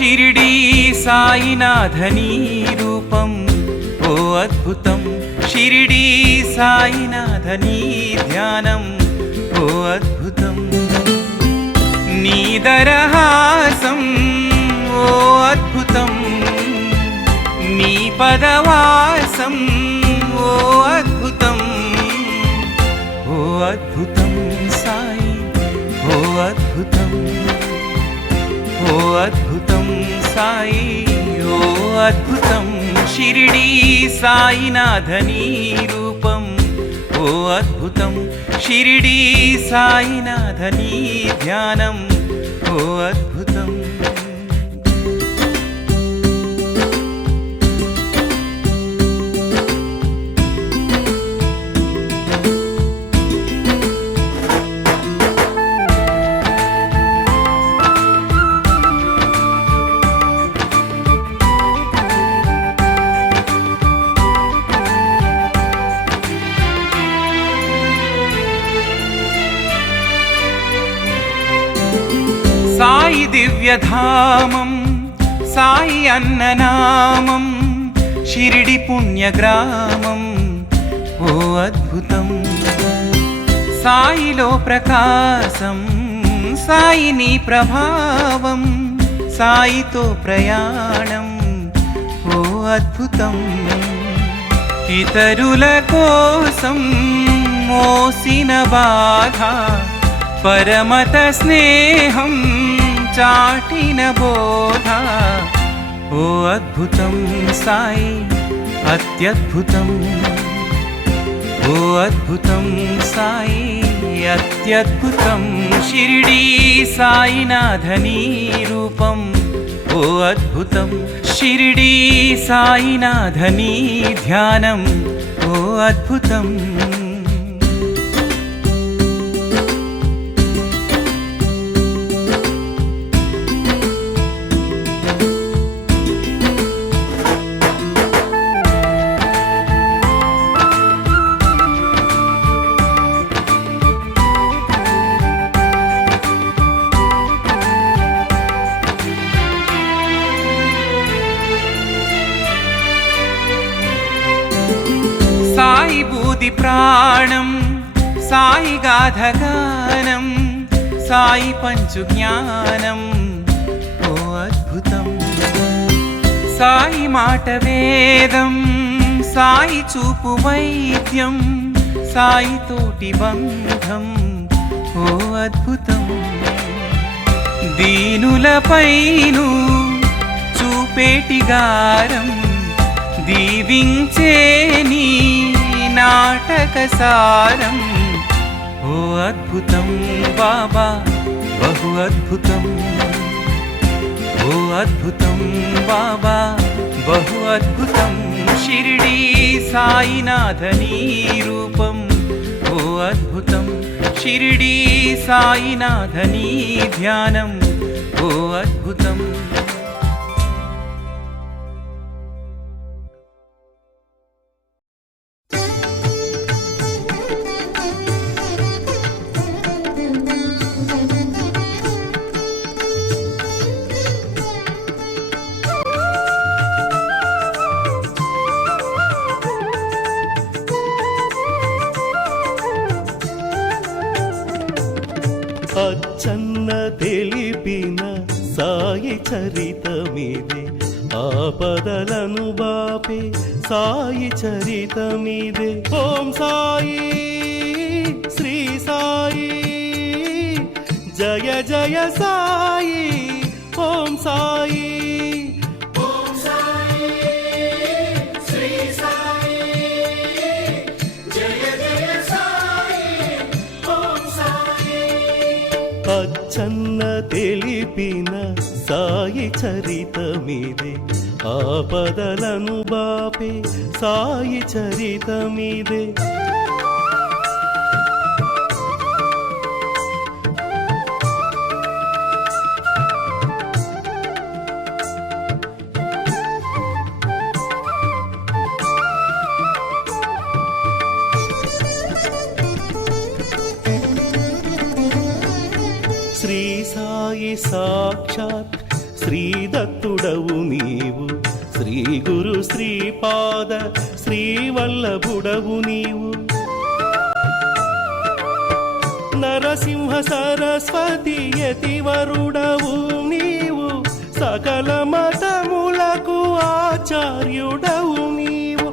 షిరిడీ సాయినాథనీ రూపం ఓ అద్భుతం, షిరిడీ సాయినాథనీ ధ్యానం ఓ అద్భుతం, నీ దరహాసం ఓ అద్భుతం, నీ పదవాసం ఓ అద్భుతం, ఓ అద్భుతం సాయి ఓ అద్భుతం, ఓ అద్భుతం సాయి ఓ అద్భుతం, షిరిడీ సాయినాథనీ రూపం ఓ అద్భుతం, షిరిడీ సాయినాథనీ ధ్యానం ఓ అద్భుతం. సాయి దివ్యధామం సాయి అన్ననామం, షిరిడి పుణ్యగ్రామం ఓ అద్భుతం, సాయిలో ప్రకాశం సాయి నీ ప్రభావం, సాయితో ప్రయాణం ఓ అద్భుతం, ఇతరుల కోసం మోసిన బాధ పరమత స్నేహం చాటిన బోధ ఓ అద్భుతం సాయి అత్యద్భుతం, ఓ అద్భుతం సాయి అత్యద్భుతం, షిరిడీ సాయినాథనీ రూపం ఓ అద్భుతం, షిరిడీ సాయినాథనీ ధ్యానం ఓ అద్భుతం. సాయి బూది ప్రాణం సాయి గాథగానం, సాయి పంచు జ్ఞానం ఓ అద్భుతం, సాయి మాట వేదం సాయి చూపు వైద్యం, సాయి తోటి బంధం ఓ అద్భుతం, దీనులపైను చూపేటి గారం, దీవించే నీ నాటక సారం ఓ అద్భుతం బాబా బహు అద్భుతం, ఓ అద్భుతం బాబా బహు అద్భుతం, షిరిడీ సాయినాథనీ రూపం ఓ అద్భుతం, షిరిడీ సాయినాథనీ ధ్యానం ఓ అద్భుతం. అచ్చన్న తెలిపిన సాయి చరితమిదే, ఆపదలను బాపే సాయి చరితమిదే, ఓం సాయి శ్రీ సాయి జయ జయ సాయి, ఓం సాయి అచ్చన్న తెలిపిన సాయి చరితమిదే, ఆపదలను బాపే సాయి చరితమిదే, శ్రీ సాయి సాక్షాత్ శ్రీదత్తుడవు నీవు, శ్రీ గురు శ్రీపాద శ్రీవల్లభుడవు నీవు. నరసింహ సరస్వతి యతివరుడవు నీవు, సకల మతములకు ఆచార్యుడవు నీవు.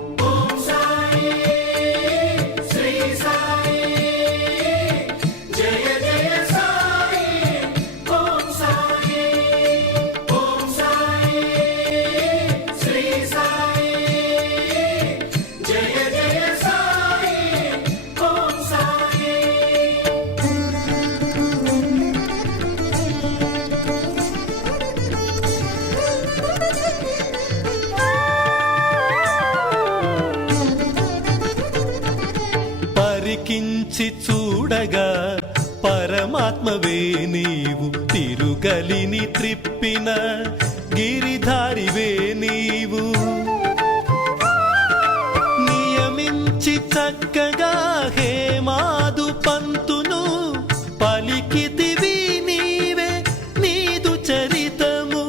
పరికించి చూడగా పరమాత్మవే నీవు, తిరుగలిని త్రిప్పిన గిరిధారివే నీవు. నియమించి చక్కగా హేమాదు పంతును పలికితివి నీవే, నీదు చరితము.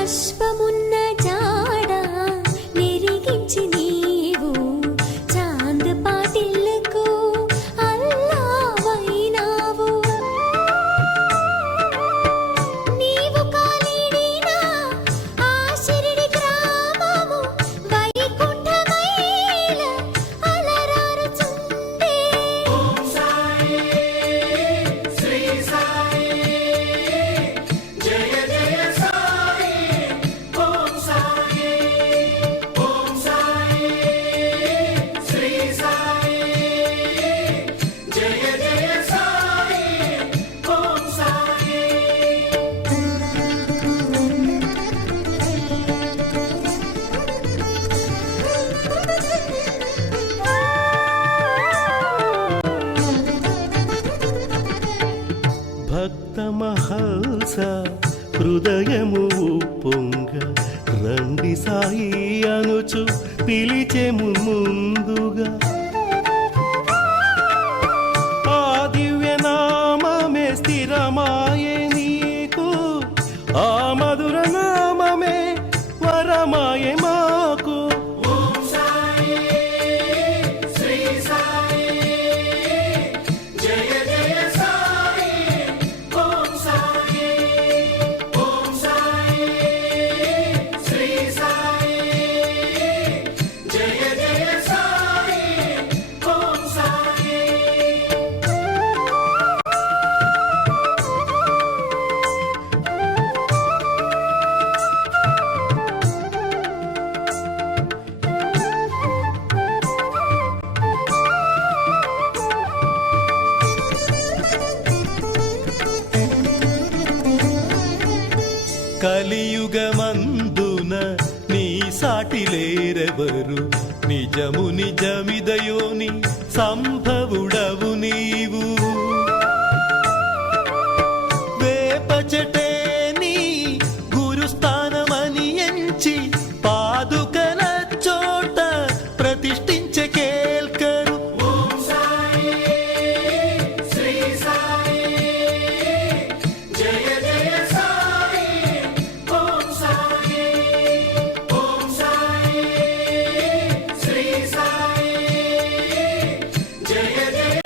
అశ్వమున్న జాడ నిరిగించి నీవు, చాంద్ పాటిల్లకు అల్లావైనావు. నీవు కాలిడిన ఆ షిరిడి గ్రామము వైకుంఠమైల అలరారుచుండే. భక్తమహల్స హృదయము పొంగ రండి సాయి అనుచు పిలిచెము ముందుగా. ఆ దివ్యనామమే స్థిరమాయే నీకు, ఆ మధుర నామమే వరమాయే మాకు. కలియుగమందున నీ సాటి లేరెవరు, నిజము నిజమిదయోని సంభవుడవు నీవు. వేపచటే నీ గురుస్థానమని ఎంచి పాదుకల చోట ప్రతిష్ఠించే కేల్కరు. జయ జయ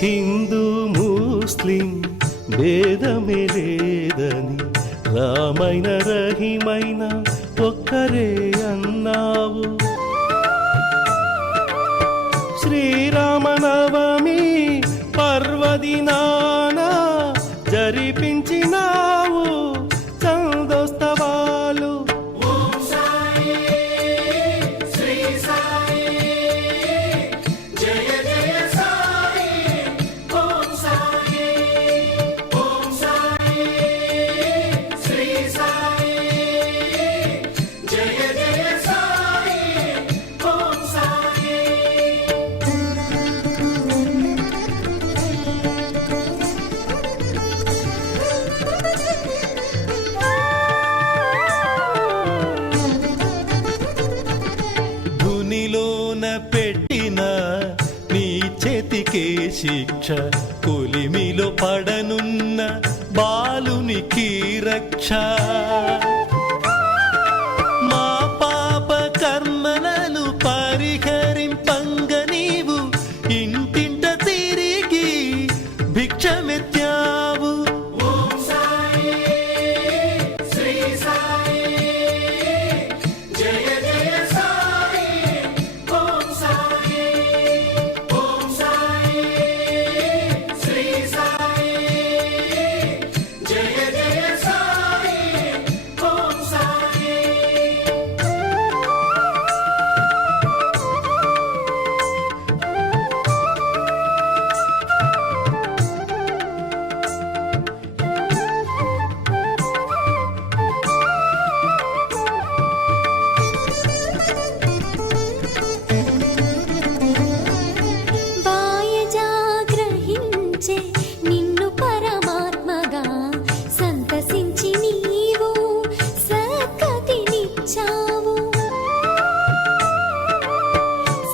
హిందూ ముస్లిం భేదమే లేదని రామైన రహిమైన ఒక్కరే అన్నావు. శ్రీరామనవమి పర్వదినాన జరిపించినావు చందోత్సవాలు. ధునిలోన పెట్టిన నీ చేతికే శిక్ష, కొలిమిలో పడనున్న బాలునికి రక్ష. మా పాప కర్మలను పరిహరింపంగ నీవు ఇంటింట తిరిగి భిక్షమెత్తావు. బాయజాగ్రహించే నిన్ను పరమాత్మగా సంతసించి నీవు సద్గతినిచ్చావు.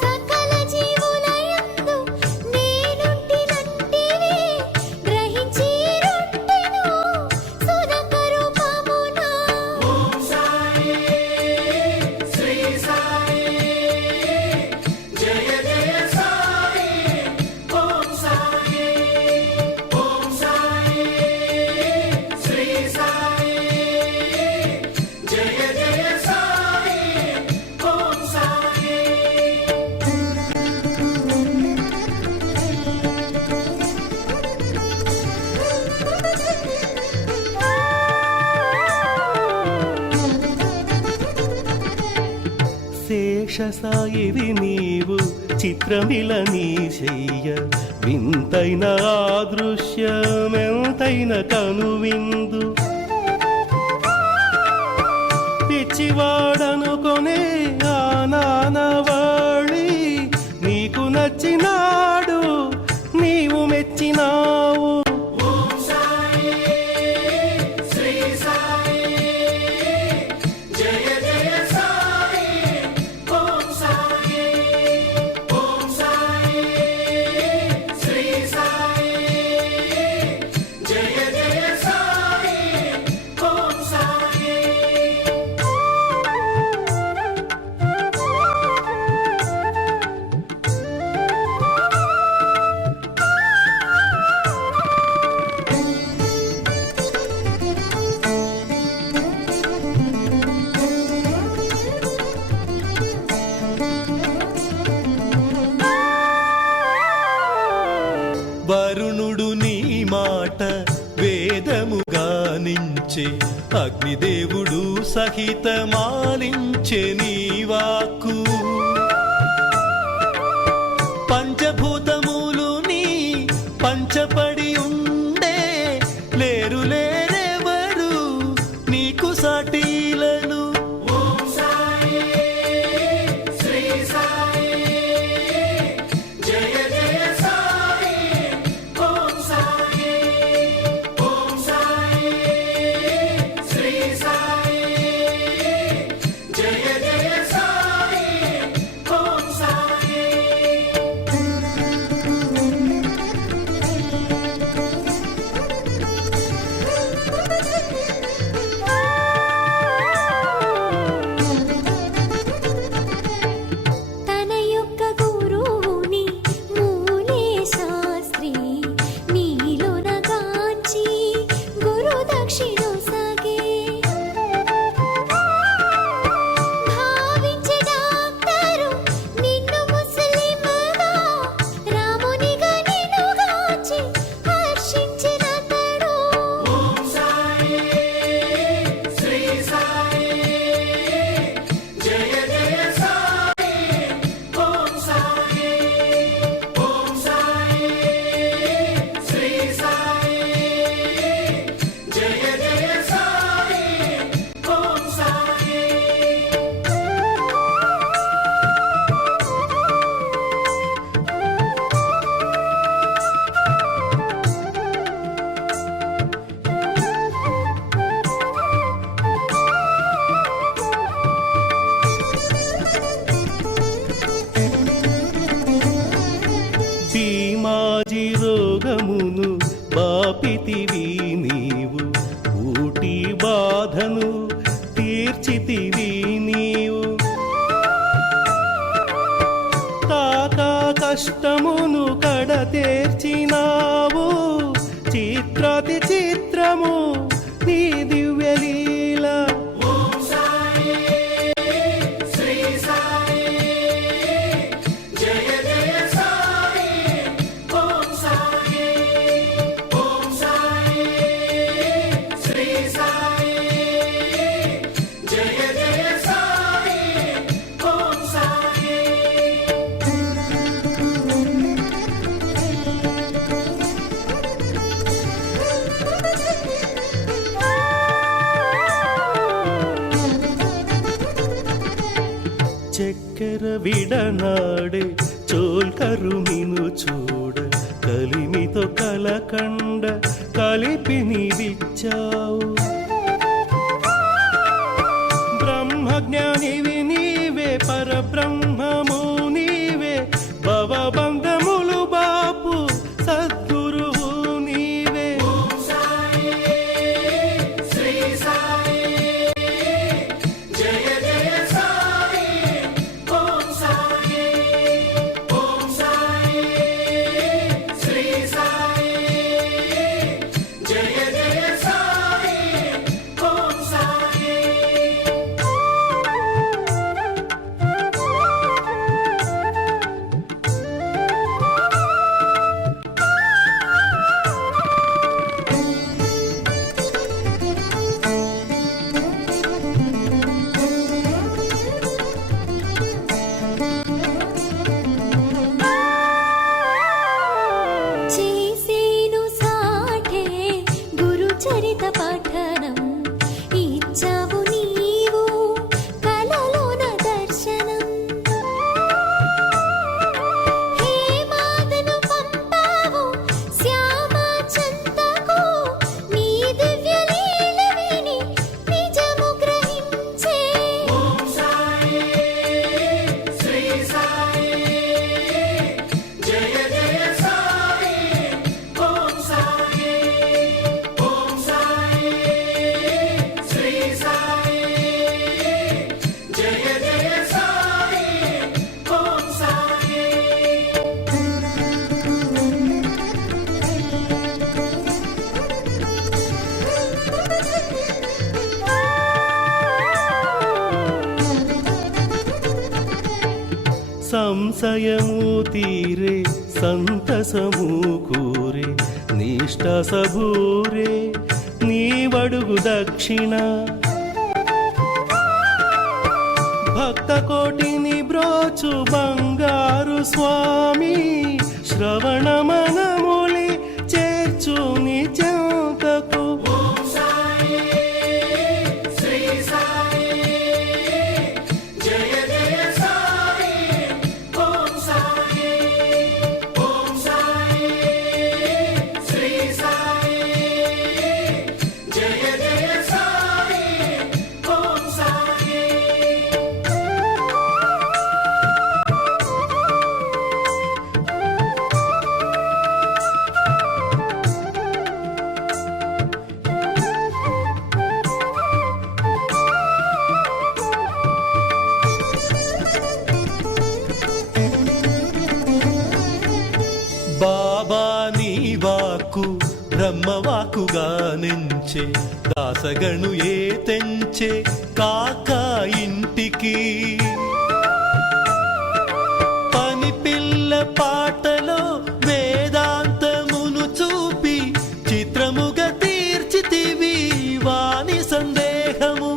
సకల జీవులయందు నేనుంటినంటివి గ్రహించి రొట్టెను సునక రూపమున. శేషసాయివి నీవు చిత్రమిల నీ శయ్య, వింతైన దృశ్యమెంతైన కనువిందు. పిచ్చివాడనుకొనే ఆ నానవాళి నీకు నచ్చినాడు, నీవు మెచ్చినావు. వరుణుడు నీ మాట వేదముగా నించే, అగ్నిదేవుడు సహితమాలించే నీ వాక్కు. పంచభూతములు నీ పంచపడి ఉండే, లేరు లేరెవరు నీకు సాటీలను. మాజీ రోగమును బాపితివి నీవు, ఊటి బాధను తీర్చితివి నీవు. తాకా కష్టమును కడతేర్చినావు, చిత్రాతి చిత్రము నీ దివ్యలీల. చక్కెర విడనాడే చోల్కరుమిను చూడ, కలిమితో కలకండ కలిపి నీవిచ్చావు. బ్రహ్మజ్ఞానివి నీవే, పరబ్రహ్మము నీవే, భవబంధములు బాపు సద్గురువు నీవే. చేసేను సాఠే గురుచరిత పఠనం, ఇచ్చావు నీవు కలలోన దర్శనం. హే మాతను పంపావు శ్యామ చంతకు, నీ దివ్య లీల విని నిజము గ్రహించే. సంశయము తీరే సంతసము కూరే, నిష్ట సభూరే నీవడుగు దక్షిణ. భక్త కోటిని బ్రోచు బంగారు స్వామి, శ్రవణ మనములి చేర్చు నీ చెంతకు. బాబా నీ వాక్కు బ్రహ్మవాకుగా నించే, దాసగణు ఏ తెంచే కాకా ఇంటికి. పని పిల్ల పాటలో వేదాంతమును చూపి, చిత్రముగా తీర్చితివి వాని సందేహము.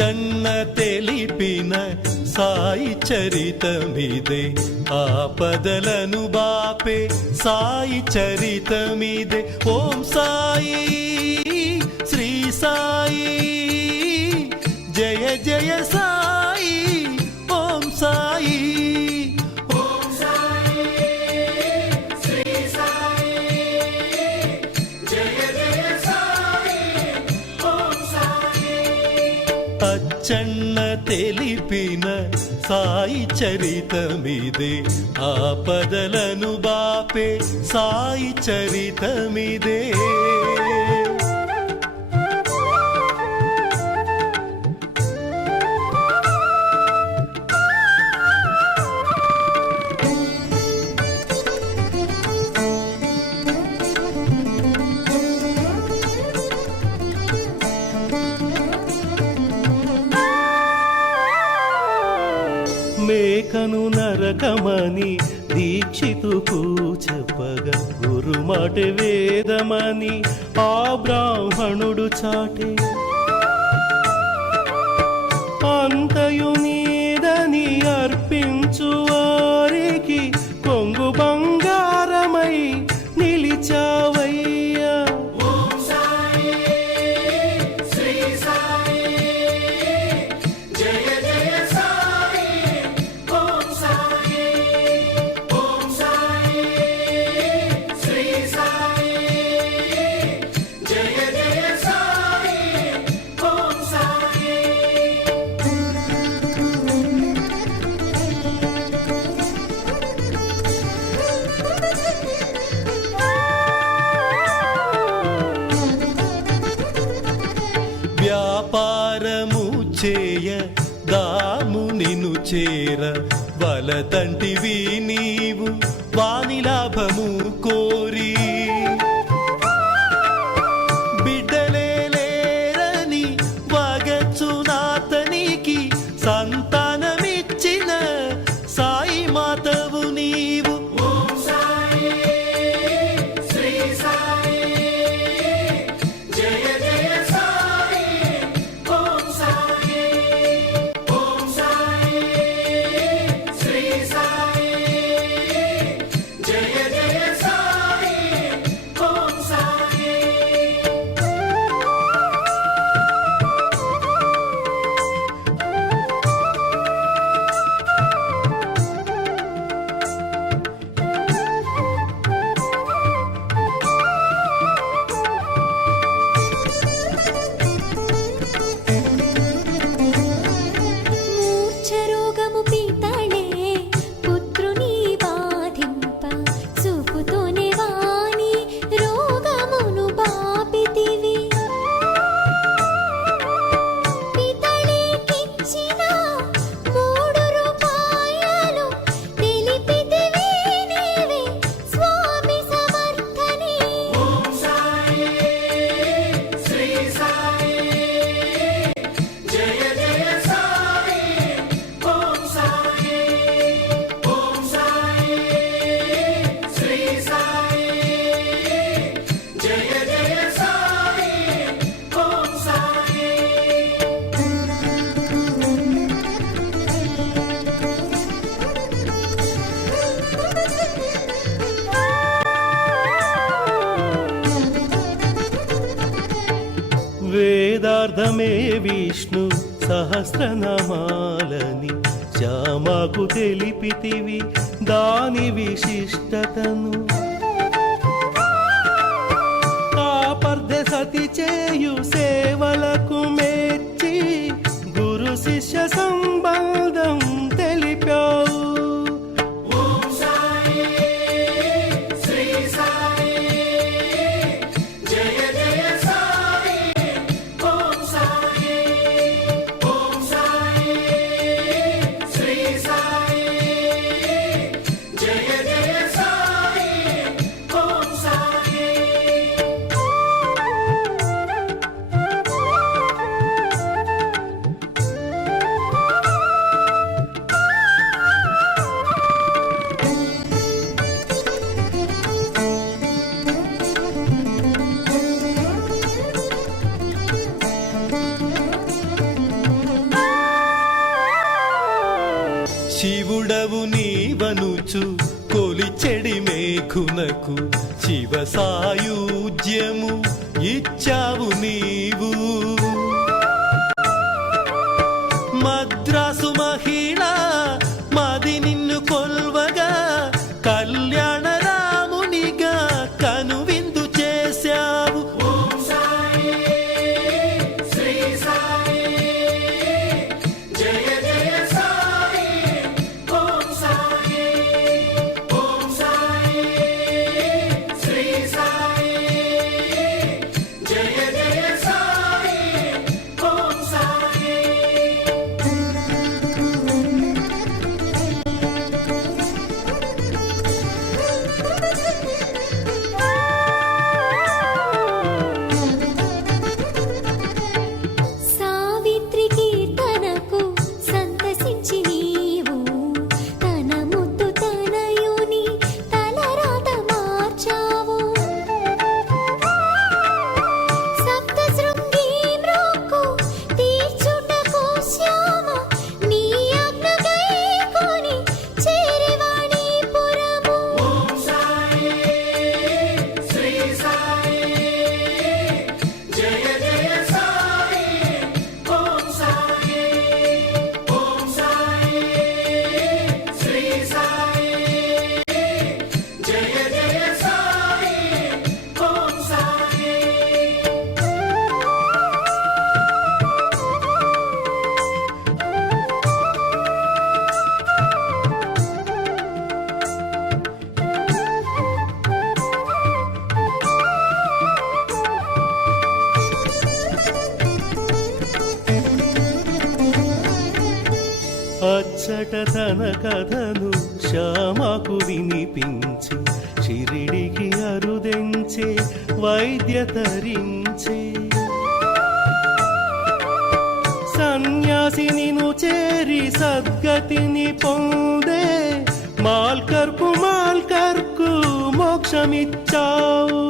అచ్చన్న తెలిపిన సాయి చరితమిదే, ఆపదలను బాపే సాయి చరితమిదే. ఓం సాయి శ్రీ సాయి జయ జయ సాయి ఓం సాయి. అచ్చన్న తెలిపిన సాయి చరితమిదే, ఆపదలను బాపే సాయి చరితమిదే. మేకను నరకమని దీక్షితుకు చెప్పగా, గురుమాట వేదమని ఆ బ్రాహ్మణుడు చాటే. అంతయు నీదని అర్పించు వారికి కొంగు బంగారమై నిలిచావయ్యా. వ్యాపారము చేయ దాము నిను చేర, వలతంటివి నీవు వాని లాభము కోరి. బిడ్డలే లేరని వగచునాతనికి సంతానమిచ్చిన సాయి మాతవు నీవు. వేదార్థమే విష్ణు సహస్రనామాలని శ్యామకు తెలిపితివి దాని విశిష్టతను. కాపర్ధ సతి చేయు సేవలకు మెచ్చి గురు శిష్య సంబంధం తెలిపావు. రఘునకు శివ సాయుజ్యము ఇచ్చావు నీవు. మద్రాసు మహిళ మది నిన్ను కొల్వగా కళ్యాణ రామునిగా కనువిందు చేశావు. సావిత్రికి తనకు సంతసించి నీవు తన ముద్దు తనయుని తలరాత మార్చావు. సప్త శృంగి మ్రోక్కు తీర్చుటకు శ్యామ నీ ఆజ్ఞ గైకొని చేరివాణిపురము. అచ్చట తన కథను శ్యామకు వినిపించి షిరిడికి అరుదెంచే వైద్య తరించే. సన్యాసినిను చేరి సద్గతిని పొందే మాల్కర్కు మోక్షమిచ్చావు.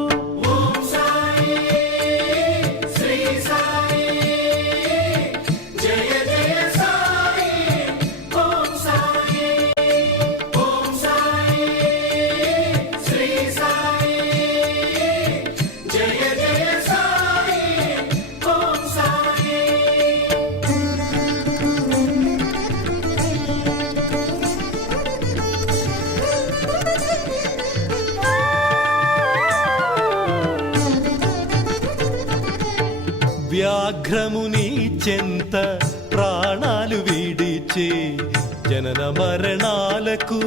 వ్యాఘ్రముని చెంత ప్రాణాలు విడిచే జనన మరణాలకు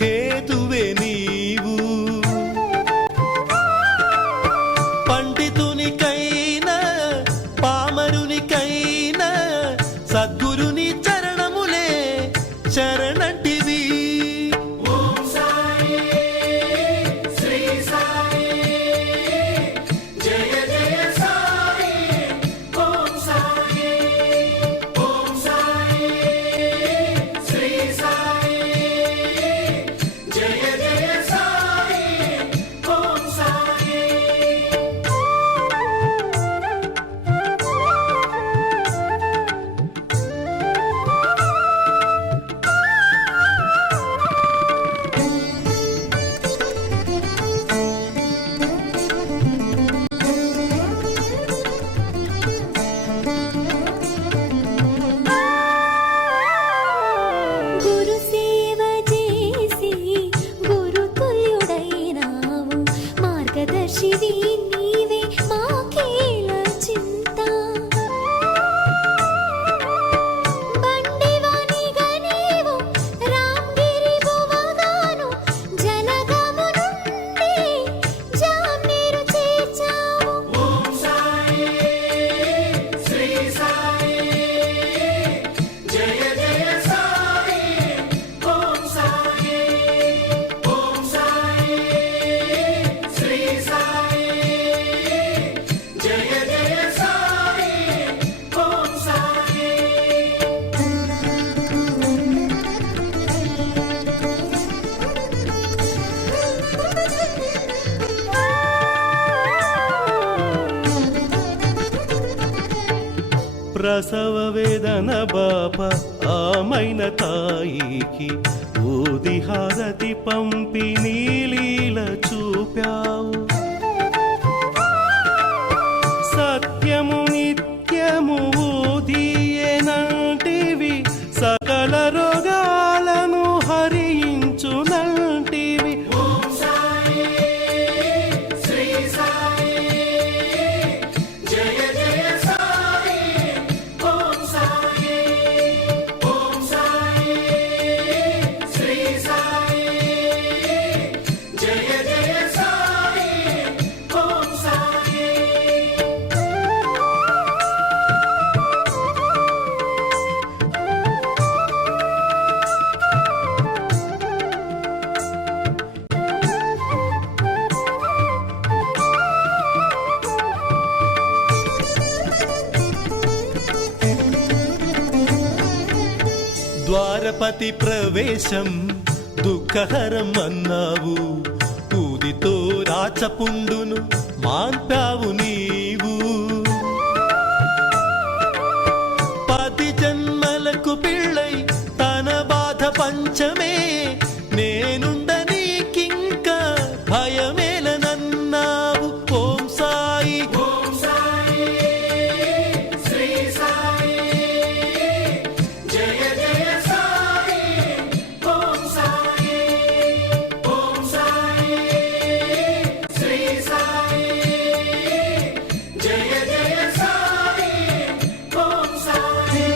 హేతువే నీవు. పండితునికైనా పామరునికైనా సద్గురుని చరణములే శరణంటివి. ప్రసవ వేదన బాప ఆమైన తాయికి ఊది హారతి పంపి నీలీల గణపతి ప్రవేశం దుఃఖహరం అన్నావు, ఊదితో రాచపుండును మాన్పావు నీవు. 10 జన్మలకు పిళ్ళై తన బాధ పంచమే, నేనుండ నీకింక భయమేలనన్నావు. ఓం సాయి ఓం సాయి శ్రీ సాయి జయ జయ సాయి ఓం సాయి ఓం సాయి శ్రీ సాయి జయ జయ సాయి ఓం సాయి.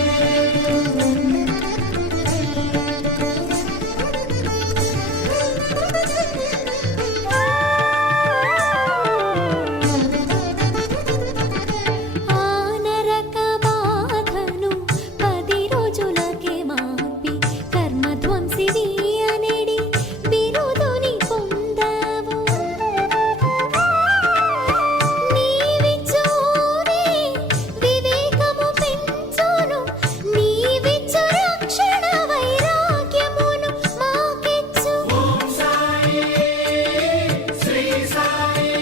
ఆ నరక బాధను 10 రోజులకే మాపి కర్మధ్వంసివి అనెడి బిరుదుని పొందావు. నీవిచ్చోనే వివేకము పెంచును, నీవిచ్చు రక్షణ వైరాగ్యమును మాకిచ్చు. ఓం సాయి శ్రీ సాయి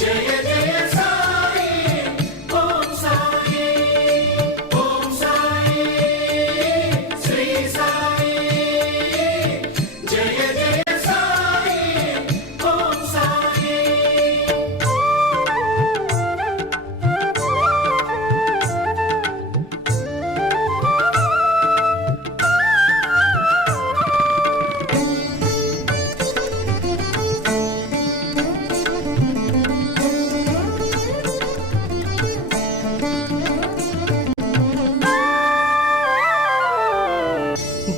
జయ జయ సాయి ఓం సాయి ఓం సాయి శ్రీ సాయి జయ జయ సాయి ఓం సాయి.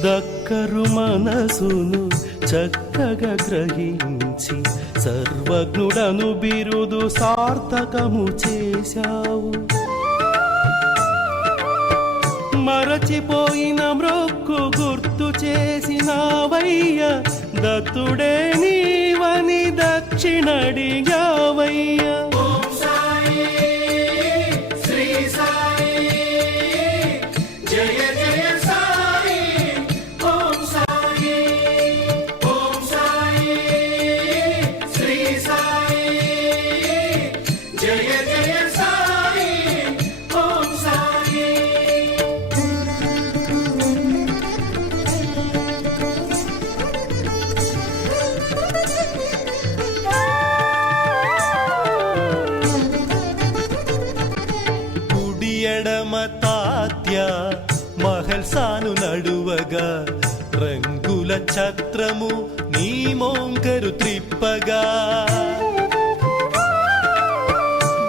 దక్కరు మనసును చక్కగా గ్రహించి సర్వజ్ఞుడను బిరుదు సార్థకము చేశావు. మరచిపోయిన మ్రొక్కు గుర్తు చేసినావయ్య, దత్తుడే నీవని దక్షిణడిగావయ్య. ఓం సాయి శ్రీ సాయి జయ జయ సాయి ఓం సాయి ఓం సాయి శ్రీ సాయి జయ జయ సాయి ఓం సాయి. కుడి ఎడమ తాత్య మహల్సాను నడువగా, రంగుల ఛత్రము నీ మోంకరు త్రిప్పగా,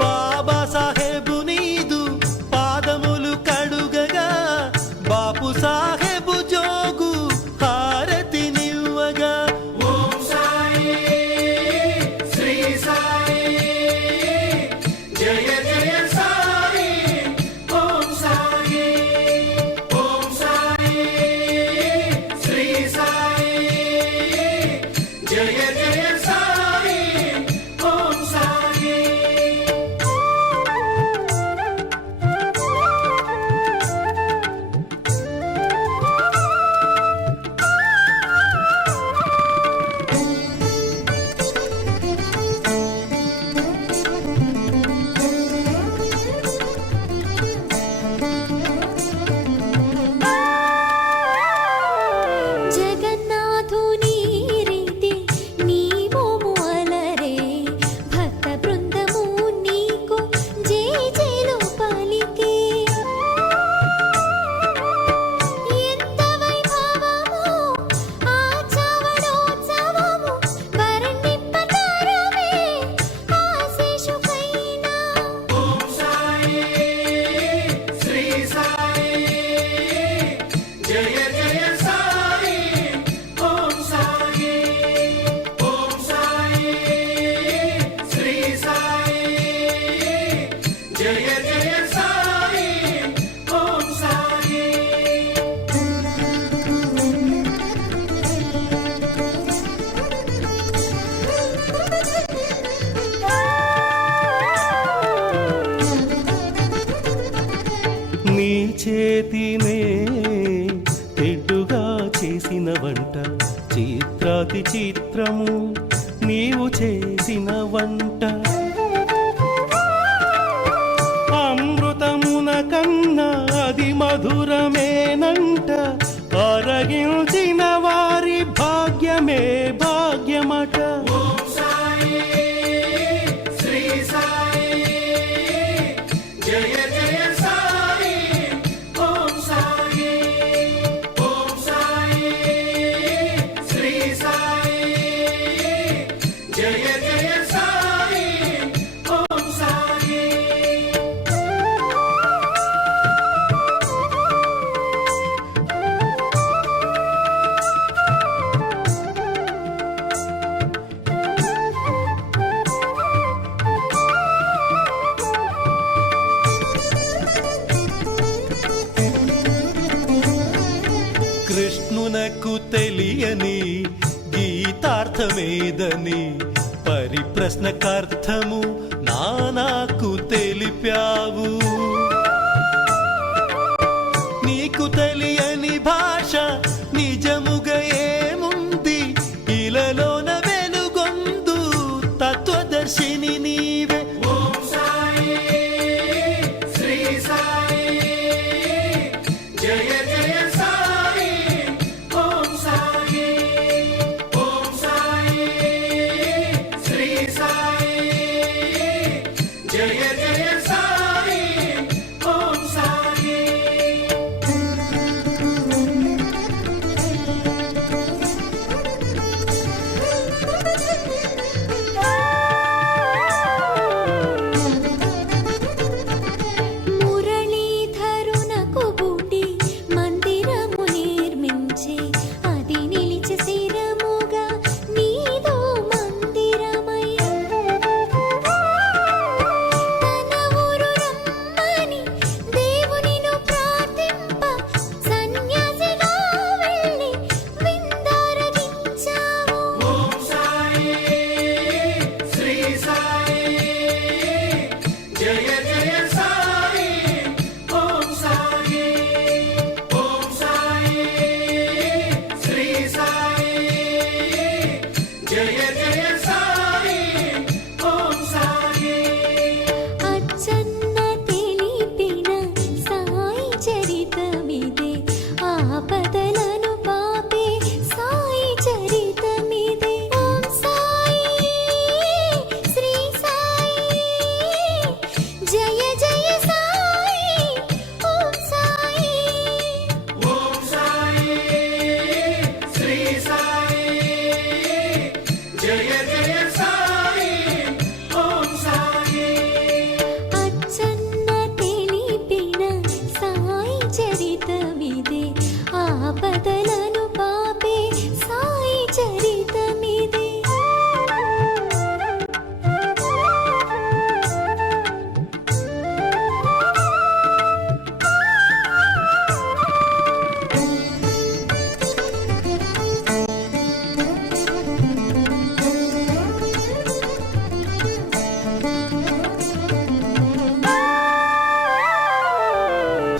బాబా సాహెబు నీదు పాదములు కడుగగా, బాపు సాహెబు జోగు హారతి నివ్వగా. ఓం సాయి శ్రీ సాయి జయ జయ సాయి ఓం సాయి ఓం సాయి శ్రీ సాయి జయ జయ సాయి మధురము నీవు చేసిన వంట అమృతమున కన్నా అది మధురమేనంట అరగించిన వారి భాగ్యమే భాగ్యమట కృష్ణునకు తెలియని గీతార్థమేదని పరిప్రశ్నకార్థము నాకు తెలిపావు నీకు తెలియని భాష నిజముగా ఏముంది ఇలలోన వెలుగొందు తత్వదర్శిని నీవే మురళీధరునకు బుడి మందిరము నిర్మించి అది నిలిచి స్థిరముగా నీదో మందిరమై తన ఊరు రమ్మని దేవునిను ప్రార్థింప సన్యాసిగా వెళ్ళి విందారగించావు అచ్చన్న తెలిపిన సాయి చరితమిదే ఆపదలను పాపే సాయి చరితమిదే ఓం సాయి శ్రీ సాయి జయ జయ సాయి ఓం సాయి అచ్చన్న తెలిపిన సాయి చరితమిదే ఆపదలను పాపే సాయి చరితమిదే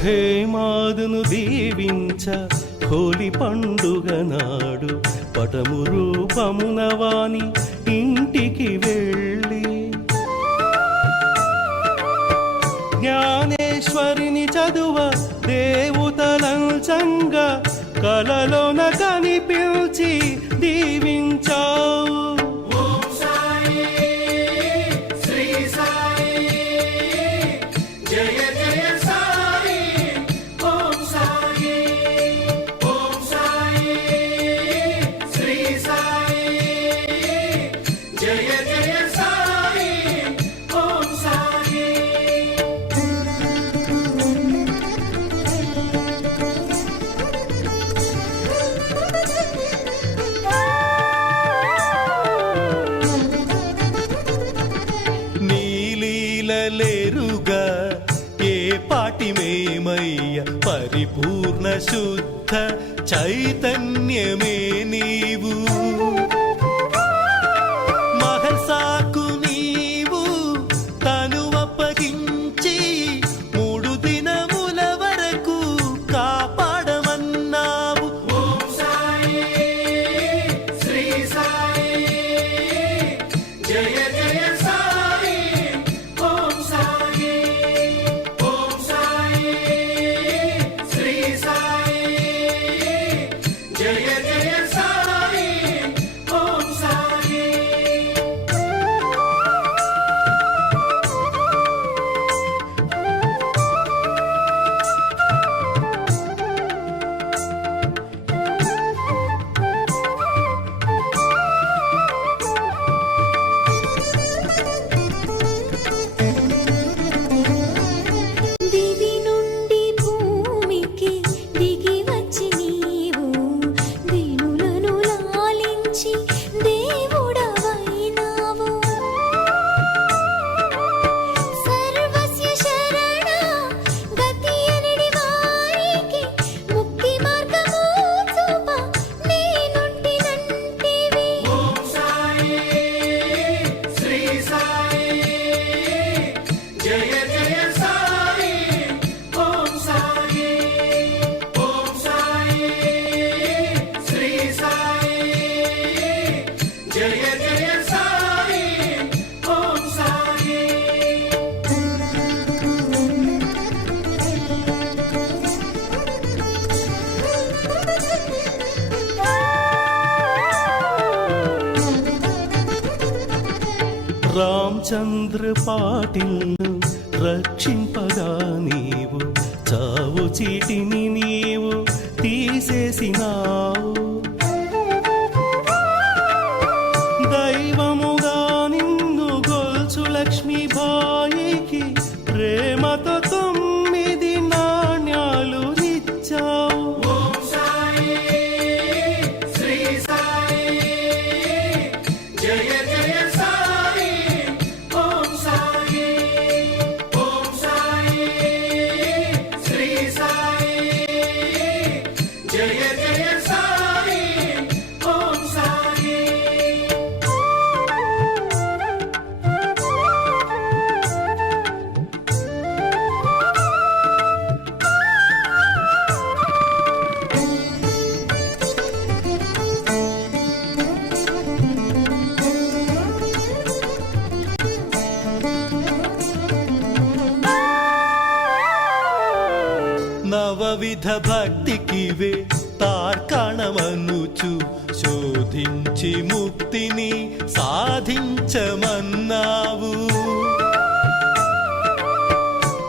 హేమాదును దీవించ హోలీ పండుగ నాడు పటము రూపమున వాని ఇంటికి వెళ్ళి జ్ఞానేశ్వరిని చదువ దేవతలంచంగా కలలోన కనిపించి దీవించావు నీలీలలేరుగా ఏ పాటి మేమయ్య పరిపూర్ణ శుద్ధ చైతన్యమే నీవు మహర్సాకు నీవు తనువప్పగించి 3 దినముల వరకు కాపాడమన్నావు ఓం సాయి శ్రీ సాయి జయ సాయి ఓం సాయి రామచంద్ర పాటిల్ను రక్షింపగా నీవు చావు చీటిని నీవు తీసేసినావు. దైవముగా నిన్ను గొల్చు లక్ష్మీబాయికి ప్రేమతో 9 నాణ్యాలు ఇచ్చావు. ఓం సాయి శ్రీ సాయి జయ జయ సాయి ఓం సాయి ఓం సాయి శ్రీ సాయి జయ జయ సాయి ఓం సాయి నవవిధ భక్తికివే తార్కాణమనుచు శోధించి ముక్తిని సాధించమన్నావు.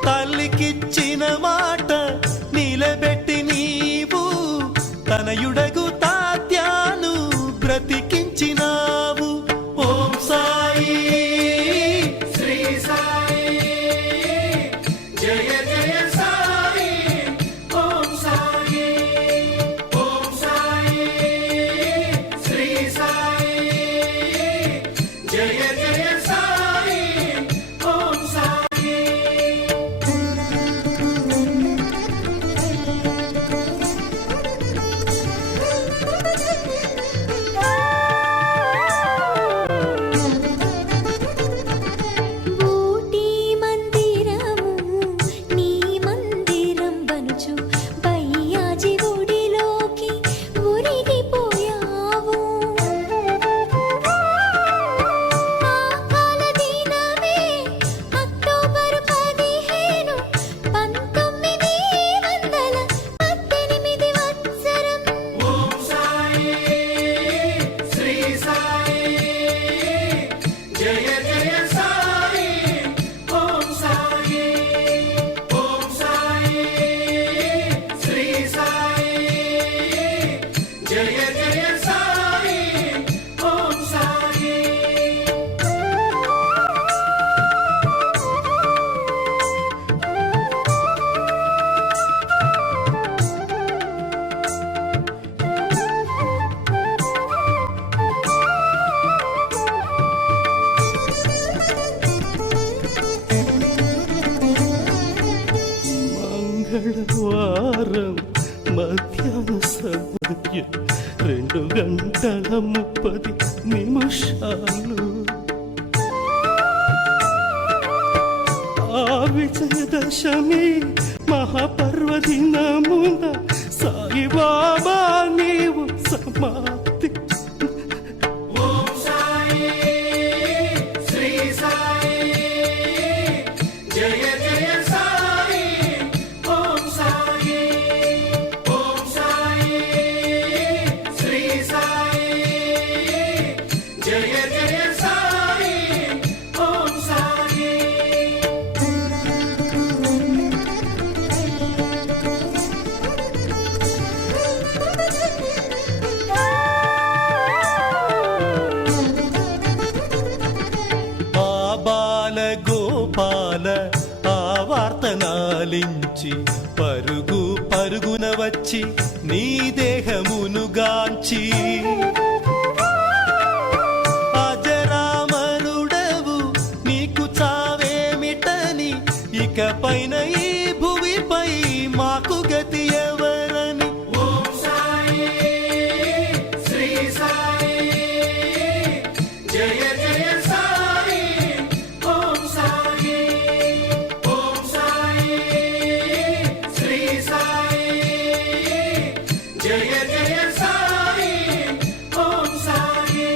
తల్లికిచ్చిన మాట నిలబెట్టి నీవు తనయుడగు తాత్యాను బ్రతికించినావు. ఓం సాయి శ్రీ సాయి జయ జయ సాయి ఓం సాయి ఓం సాయి శ్రీ సాయి జయ జయ సాయి ఓం సాయి ఊటీ మందిరము నీ మందిరం బనుచు బయ్యాజి గుడిలోకి ఉరిగిపోయావు. ఆ కాల దినమే అక్టోబరు 15, 1918 వత్సరం. ఓం సాయి శ్రీ సాయి జయ జయ సాయి ఓం సాయి ఓం సాయి శ్రీ సాయి జయ జయ సాయి ఓం సాయి మంగళవారం మధ్యాహ్న సమయం 2:30 ఆ విజయదశమి మహాపర్వదినమున సాయిబాబా నీవు సమాప్తి. ఓం సాయి శ్రీ సాయి జయ జయ సాయి ఓం సాయి ఓం సాయి శ్రీ సాయి జయ జయ సాయి ఓం సాయి ఆ బాల గోపాల ఆ వార్తనాలించి పరుగు పరుగున వచ్చి నీ దేహమును గాంచి అజరామరుడవు నీకు చావేమిటని ఇకపైన ఈ భువిపై మాకు గతి ఎవరని. ఓం సాయి శ్రీ సాయి జయ జయ సాయి ఓం సాయి ఓం సాయి శ్రీ సాయి జయ జయ సాయి ఓం సాయి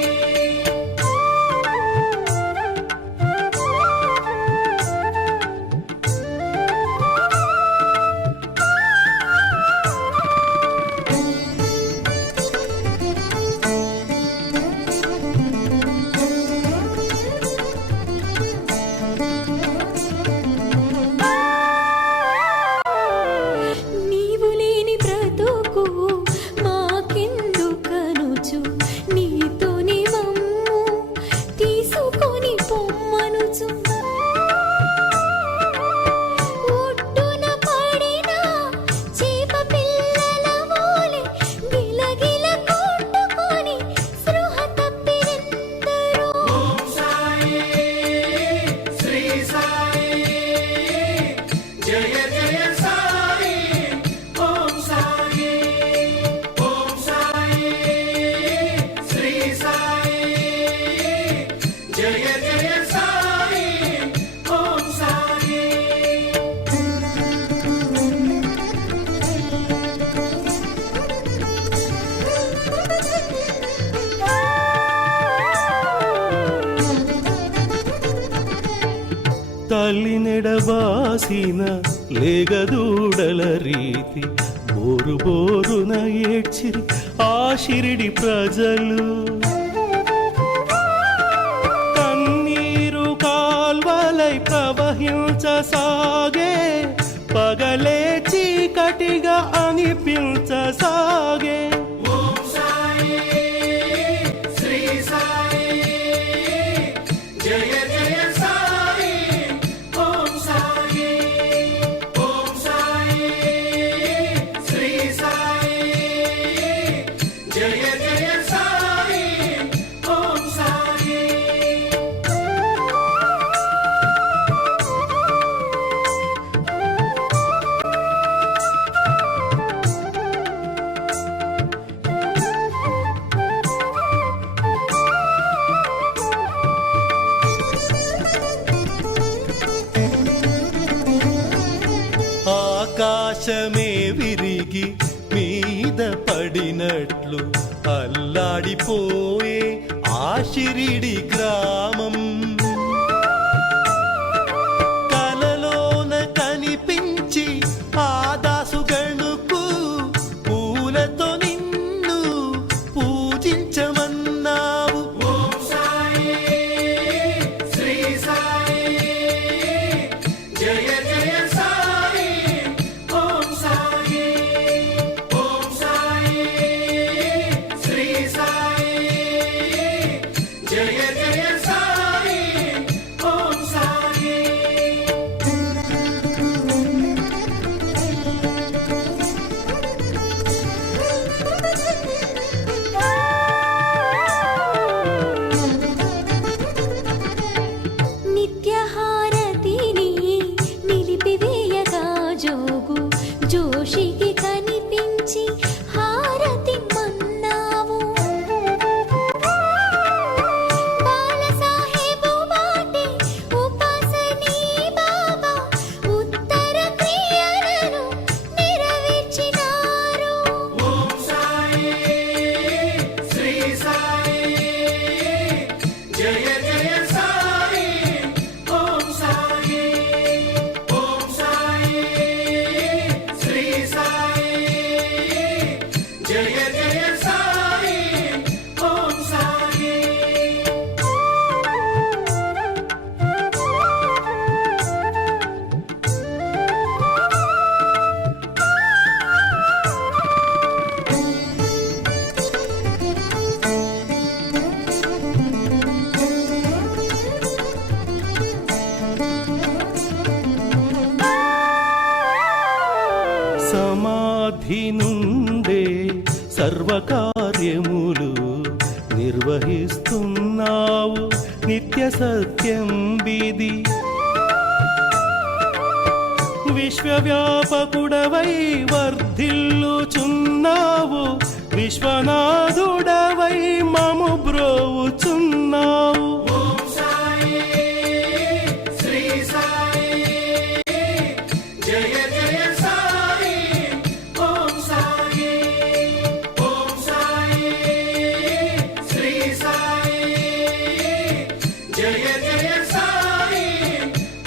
జయ జయ సాయి ఓం సాయి తల్లి నెడబాసిన లేగదూడల రీతి బోరు బోరున ఏడ్చిరి ఆ షిరిడి ప్రజలు కన్నీరు కాల్వలై ప్రవహించసాగే పగలే చీకటిగా అనిపించసాగే ఓం సాయి శ్రీ సాయి జయ జయ సాయి ఓం సాయి ఓం సాయి శ్రీ సాయి జయ జయ సాయి ఓం సాయి ఆకాశమే విరిగి మీద పడినట్లు అల్లాడిపోయే ఆ షిరిడి గ్రామం కలలోన కనిపించి ఆ దాసుగణుకు పూలతో నిన్ను పూజించమన్నావు ఓం సాయి శ్రీ సాయి జయ జయ సాయి ఓం సాయి ఓం సాయి శ్రీ సాయి జయ జయ సాయి ఓం సాయి నిత్యహారతిని నిలిపివేయగా జోగు జోషికి కనిపించి హారతి మన్నావు బాలసాహెబు వాటి ఉపాసనీ బాబా ఉత్తర క్రియలను నెరవేర్చినారు ఓం సాయి శ్రీ సాయి జయ జయ సాయి ఓం సాయి ఓం సాయి శ్రీ సాయి జయ జయ సాయి ఓం సాయి సమాధి నుండే సర్వకార్యములు నిర్వహిస్తున్నావు నిత్య సత్యం విధి విశ్వవ్యాపకుడవై వర్ధిల్లుచున్నావు విశ్వనాథుడవై మము బ్రోవుచున్నావు ఓం సాయి శ్రీ సాయి జయ జయ సాయి ఓం సాయి ఓం సాయి శ్రీ సాయి జయ జయ సాయి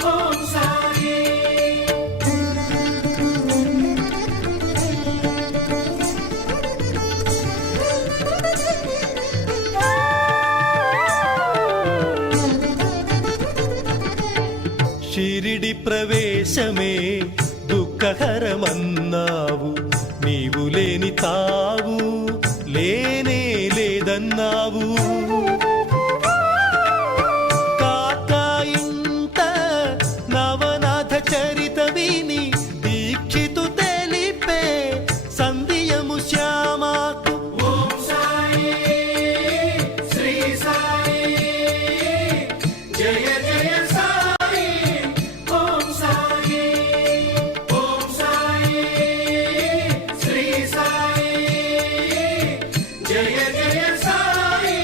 ఓం సాయి షిరిడి ప్రవేశమే దుఃఖహరమన్నావు నీవు లేని తావు లేనే లేదన్నావు కాకాయింట నవనాథ చరిత విని దీక్షితు తెలిపే సంధియము శ్యామాకు ఓం సాయి శ్రీ సాయి జయ జయ సాయి ఓం సాయి ఓం సాయి శ్రీ సాయి జయ జయ సాయి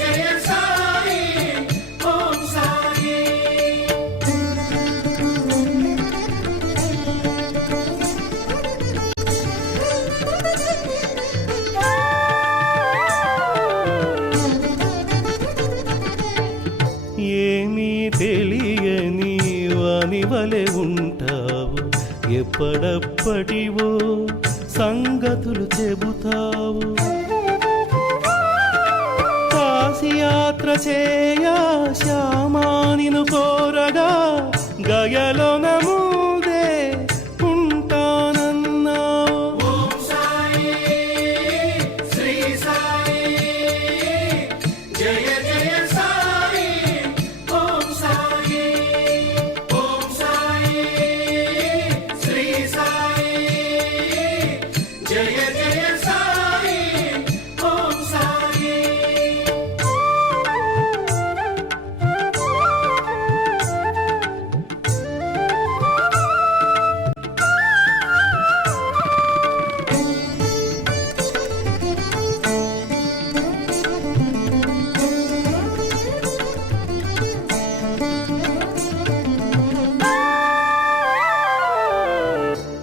జయ సాయి ఓం సాయి ఏమీ తెలియని వానివలె ఉంటావు, ఎప్పడప్పటివో సంగతులు చెబుతావు. కాశీయాత్ర చేయా శ్యామానిను కోరగా గయలో నమూదే ఉంటానన్నావు. ఓం సాయి శ్రీ సాయి జయ జయ సాయి ఓం సాయి ఓం సాయి శ్రీ సాయి జయ జయ సాయి ఓం సాయి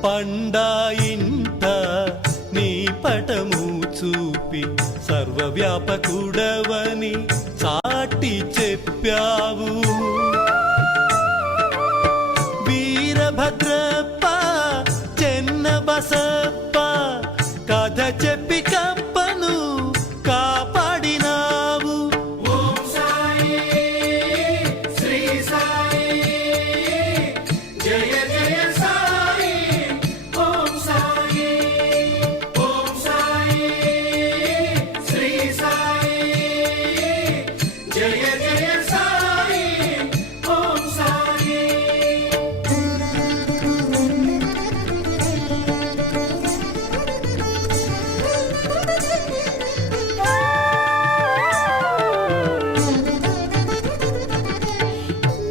పండా ఇంట నీ పటము చూపి సర్వవ్యాపకుడవని చాటి చెప్పావు. వీరభద్రప్ప చెన్న బసప్ప కథ చెప్పి కప్పను కాపాడినావు. ఓం సాయి శ్రీ సాయి జయ జయ సాయి ఓం సాయి ఓం సాయి శ్రీ సాయి జయ జయ సాయి ఓం సాయి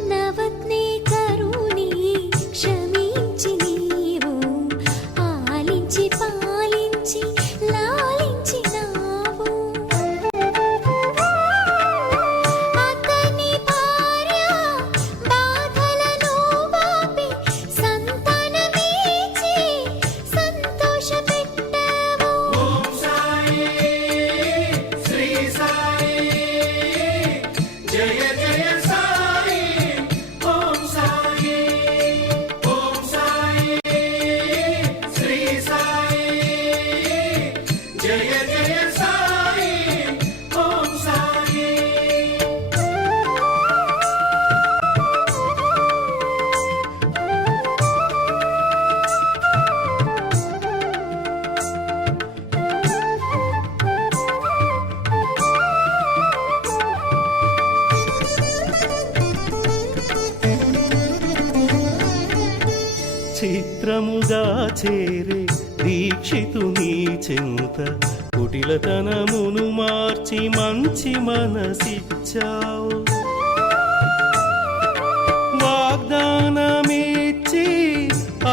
నవత్నే కరుణి క్షమించి నీవు ఆలించి పాలించి లాలించినావు. అతని భార్య బాధలను బాపి సంతానమిచ్చి సంతోషపెట్టావు. ఓం సాయి శ్రీ సాయి జయ జయ సాయి ఓం సాయి ఓం సాయి శ్రీ సాయి జయ జయ సాయి ఓం సాయి చిత్రముగా చేరే దీక్షితుని చెంత కుటిలతనమును మార్చి మంచి మనసిచ్చావు. వాగ్దానమిచ్చి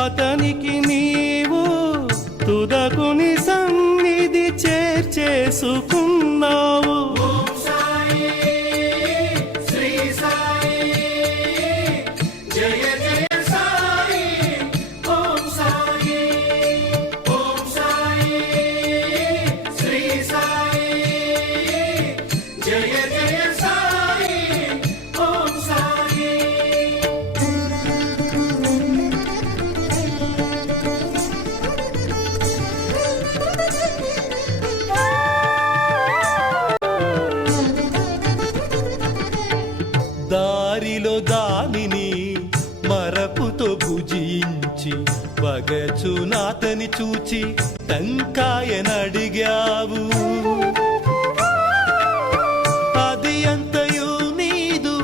అతనికి నీవు తుదకుని సన్నిధి చేర్చేసుకున్నావు. ఓం సాయి శ్రీ సాయి జయ జయ సాయి ఓం సాయి ఓం సాయి శ్రీ సాయి జయ జయ సాయి ఓం సాయి దారిలో దానిని మరపుతో భుజించి వగచునాతని చూచి టంకాయనడిగావు. అది అంతయు నీదు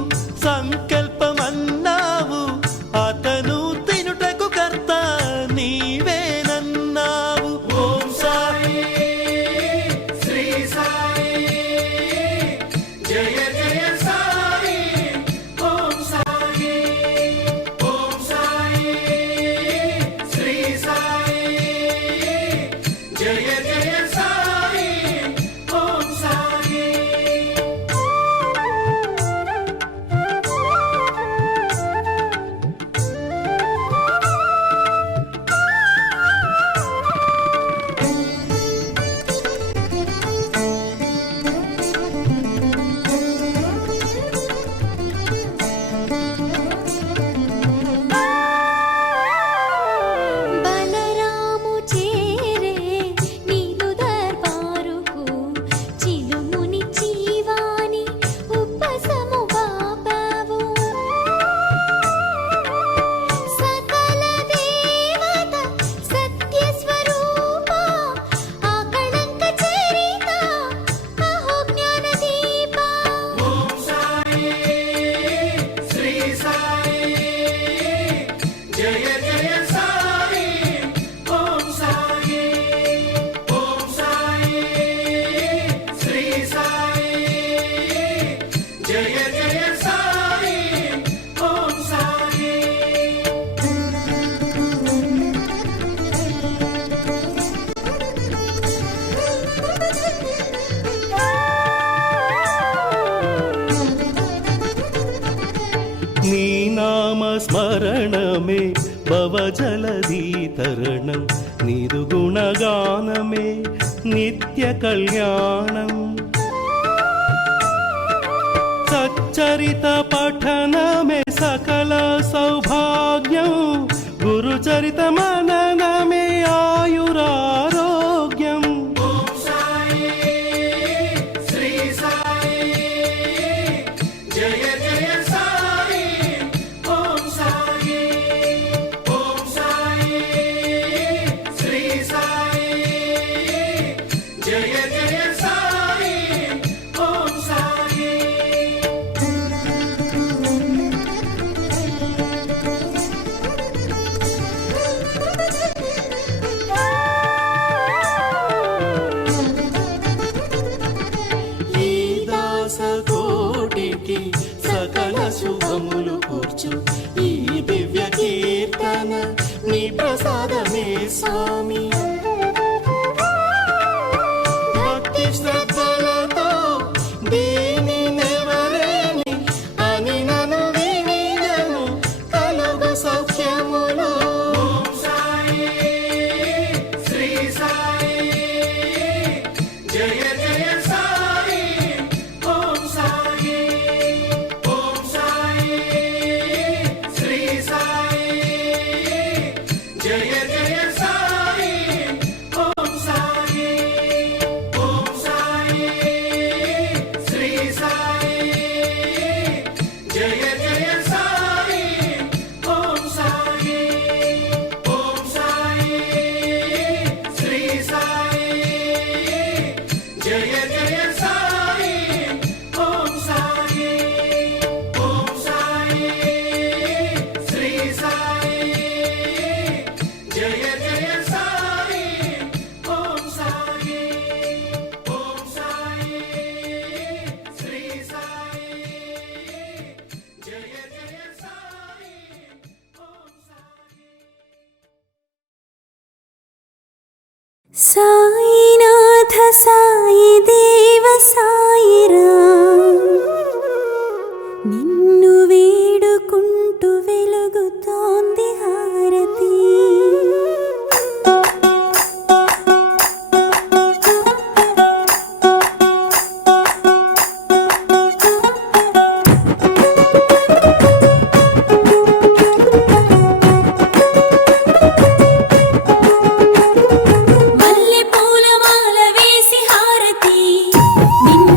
సంకల్పమన్నావు. అతను తినుటకు కర్త నీవేనన్నావు. ఓం సాయి శ్రీ సాయి జయ జయ సాయి ఓం సాయి ఓం సాయి శ్రీ సాయి జయ జయ సాయి ఓం సాయి నీ నామ స్మరణమే భవజలధీ తరణం నీదు గుణగానమే నిత్య కళ్యాణం సచ్చరిత పఠనమే సకల సౌభాగ్యం గురుచరిత మననమే ఆయురారోగ్యం ఓం సాయి శ్రీ సాయి జయ జయ సాయి ఓం సాయి ఓం సాయి శ్రీ సాయి జయ జయ సాయి ఓం సాయి ఈ దాసకోటికి సకల శుభములు కూర్చు ఈ దివ్య కీర్తన నీ ప్రసాదమే స్వామి భక్తి శ్రద్ధలతో దీని నెవరేని అని నన్ను వినిదను కలుగు సౌఖ్యములు ఓం సాయి శ్రీ సాయి జయ జయ సాయి ఓం సాయి ఓం సాయి శ్రీ సాయి జయ జయ సాయి ఓం సాయి ఓం సాయి శ్రీ సాయి జయ జయ సాయి ఓం సాయి ఓం సాయి శ్రీ సాయి జయ జయ సాయి ఓం సాయి ఓం సాయి శ్రీ సాయి జయ జయ సాయి ఓం సాయి ఓం సాయి శ్రీ సాయి జయ జయ సాయి ఓం సాయి సాయినాథ సాయి దేవ సాయిరామ్ నిన్ను వేడుకుంటూ వెలుగుతోంది హారతి మల్లె పూల మాల వేసి హారతి నిన్ను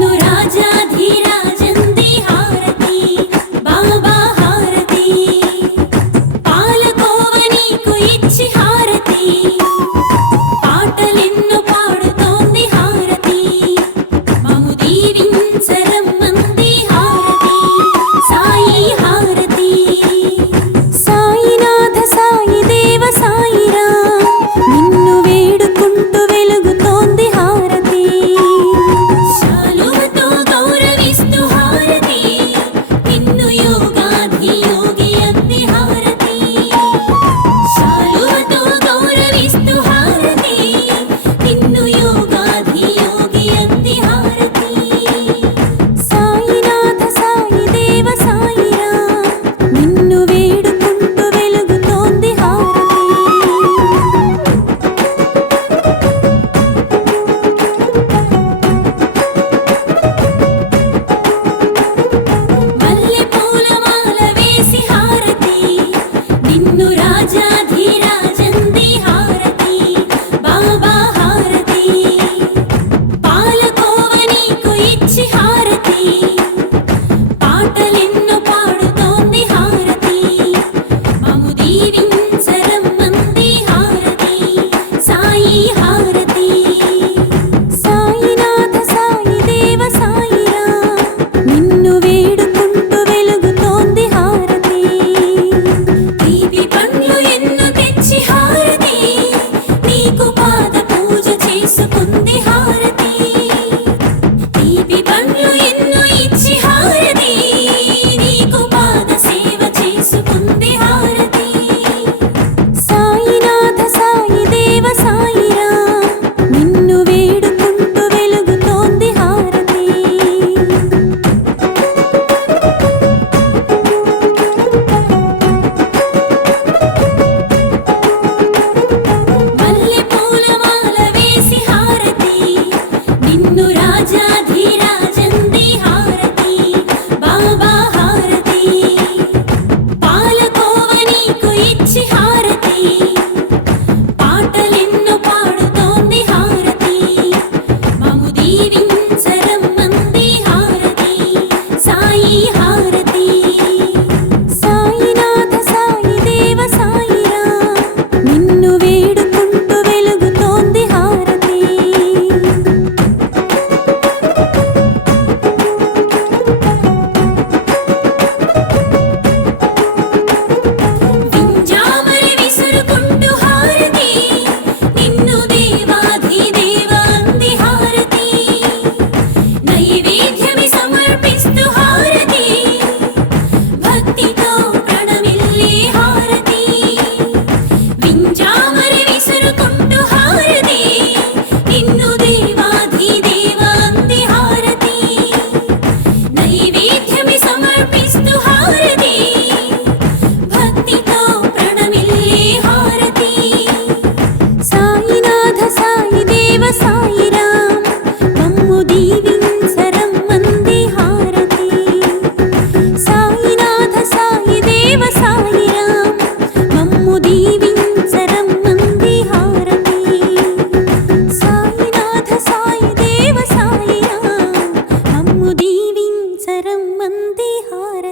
నైవేద్యమి సమర్పిస్తూ హారతి భక్తితో ప్రణమిల్లే హారతి సాయినాథ సాయి దేవ సాయిరాం మమ్ము దీవించరమ్మంది హారతి సాయినాథ సాయి దేవ సాయిరాం మమ్ము దీవించరమ్మంది హారతి సాయినాథ సాయి దేవ సాయిరాం మమ్ము దీవించరమ్మంది హారతి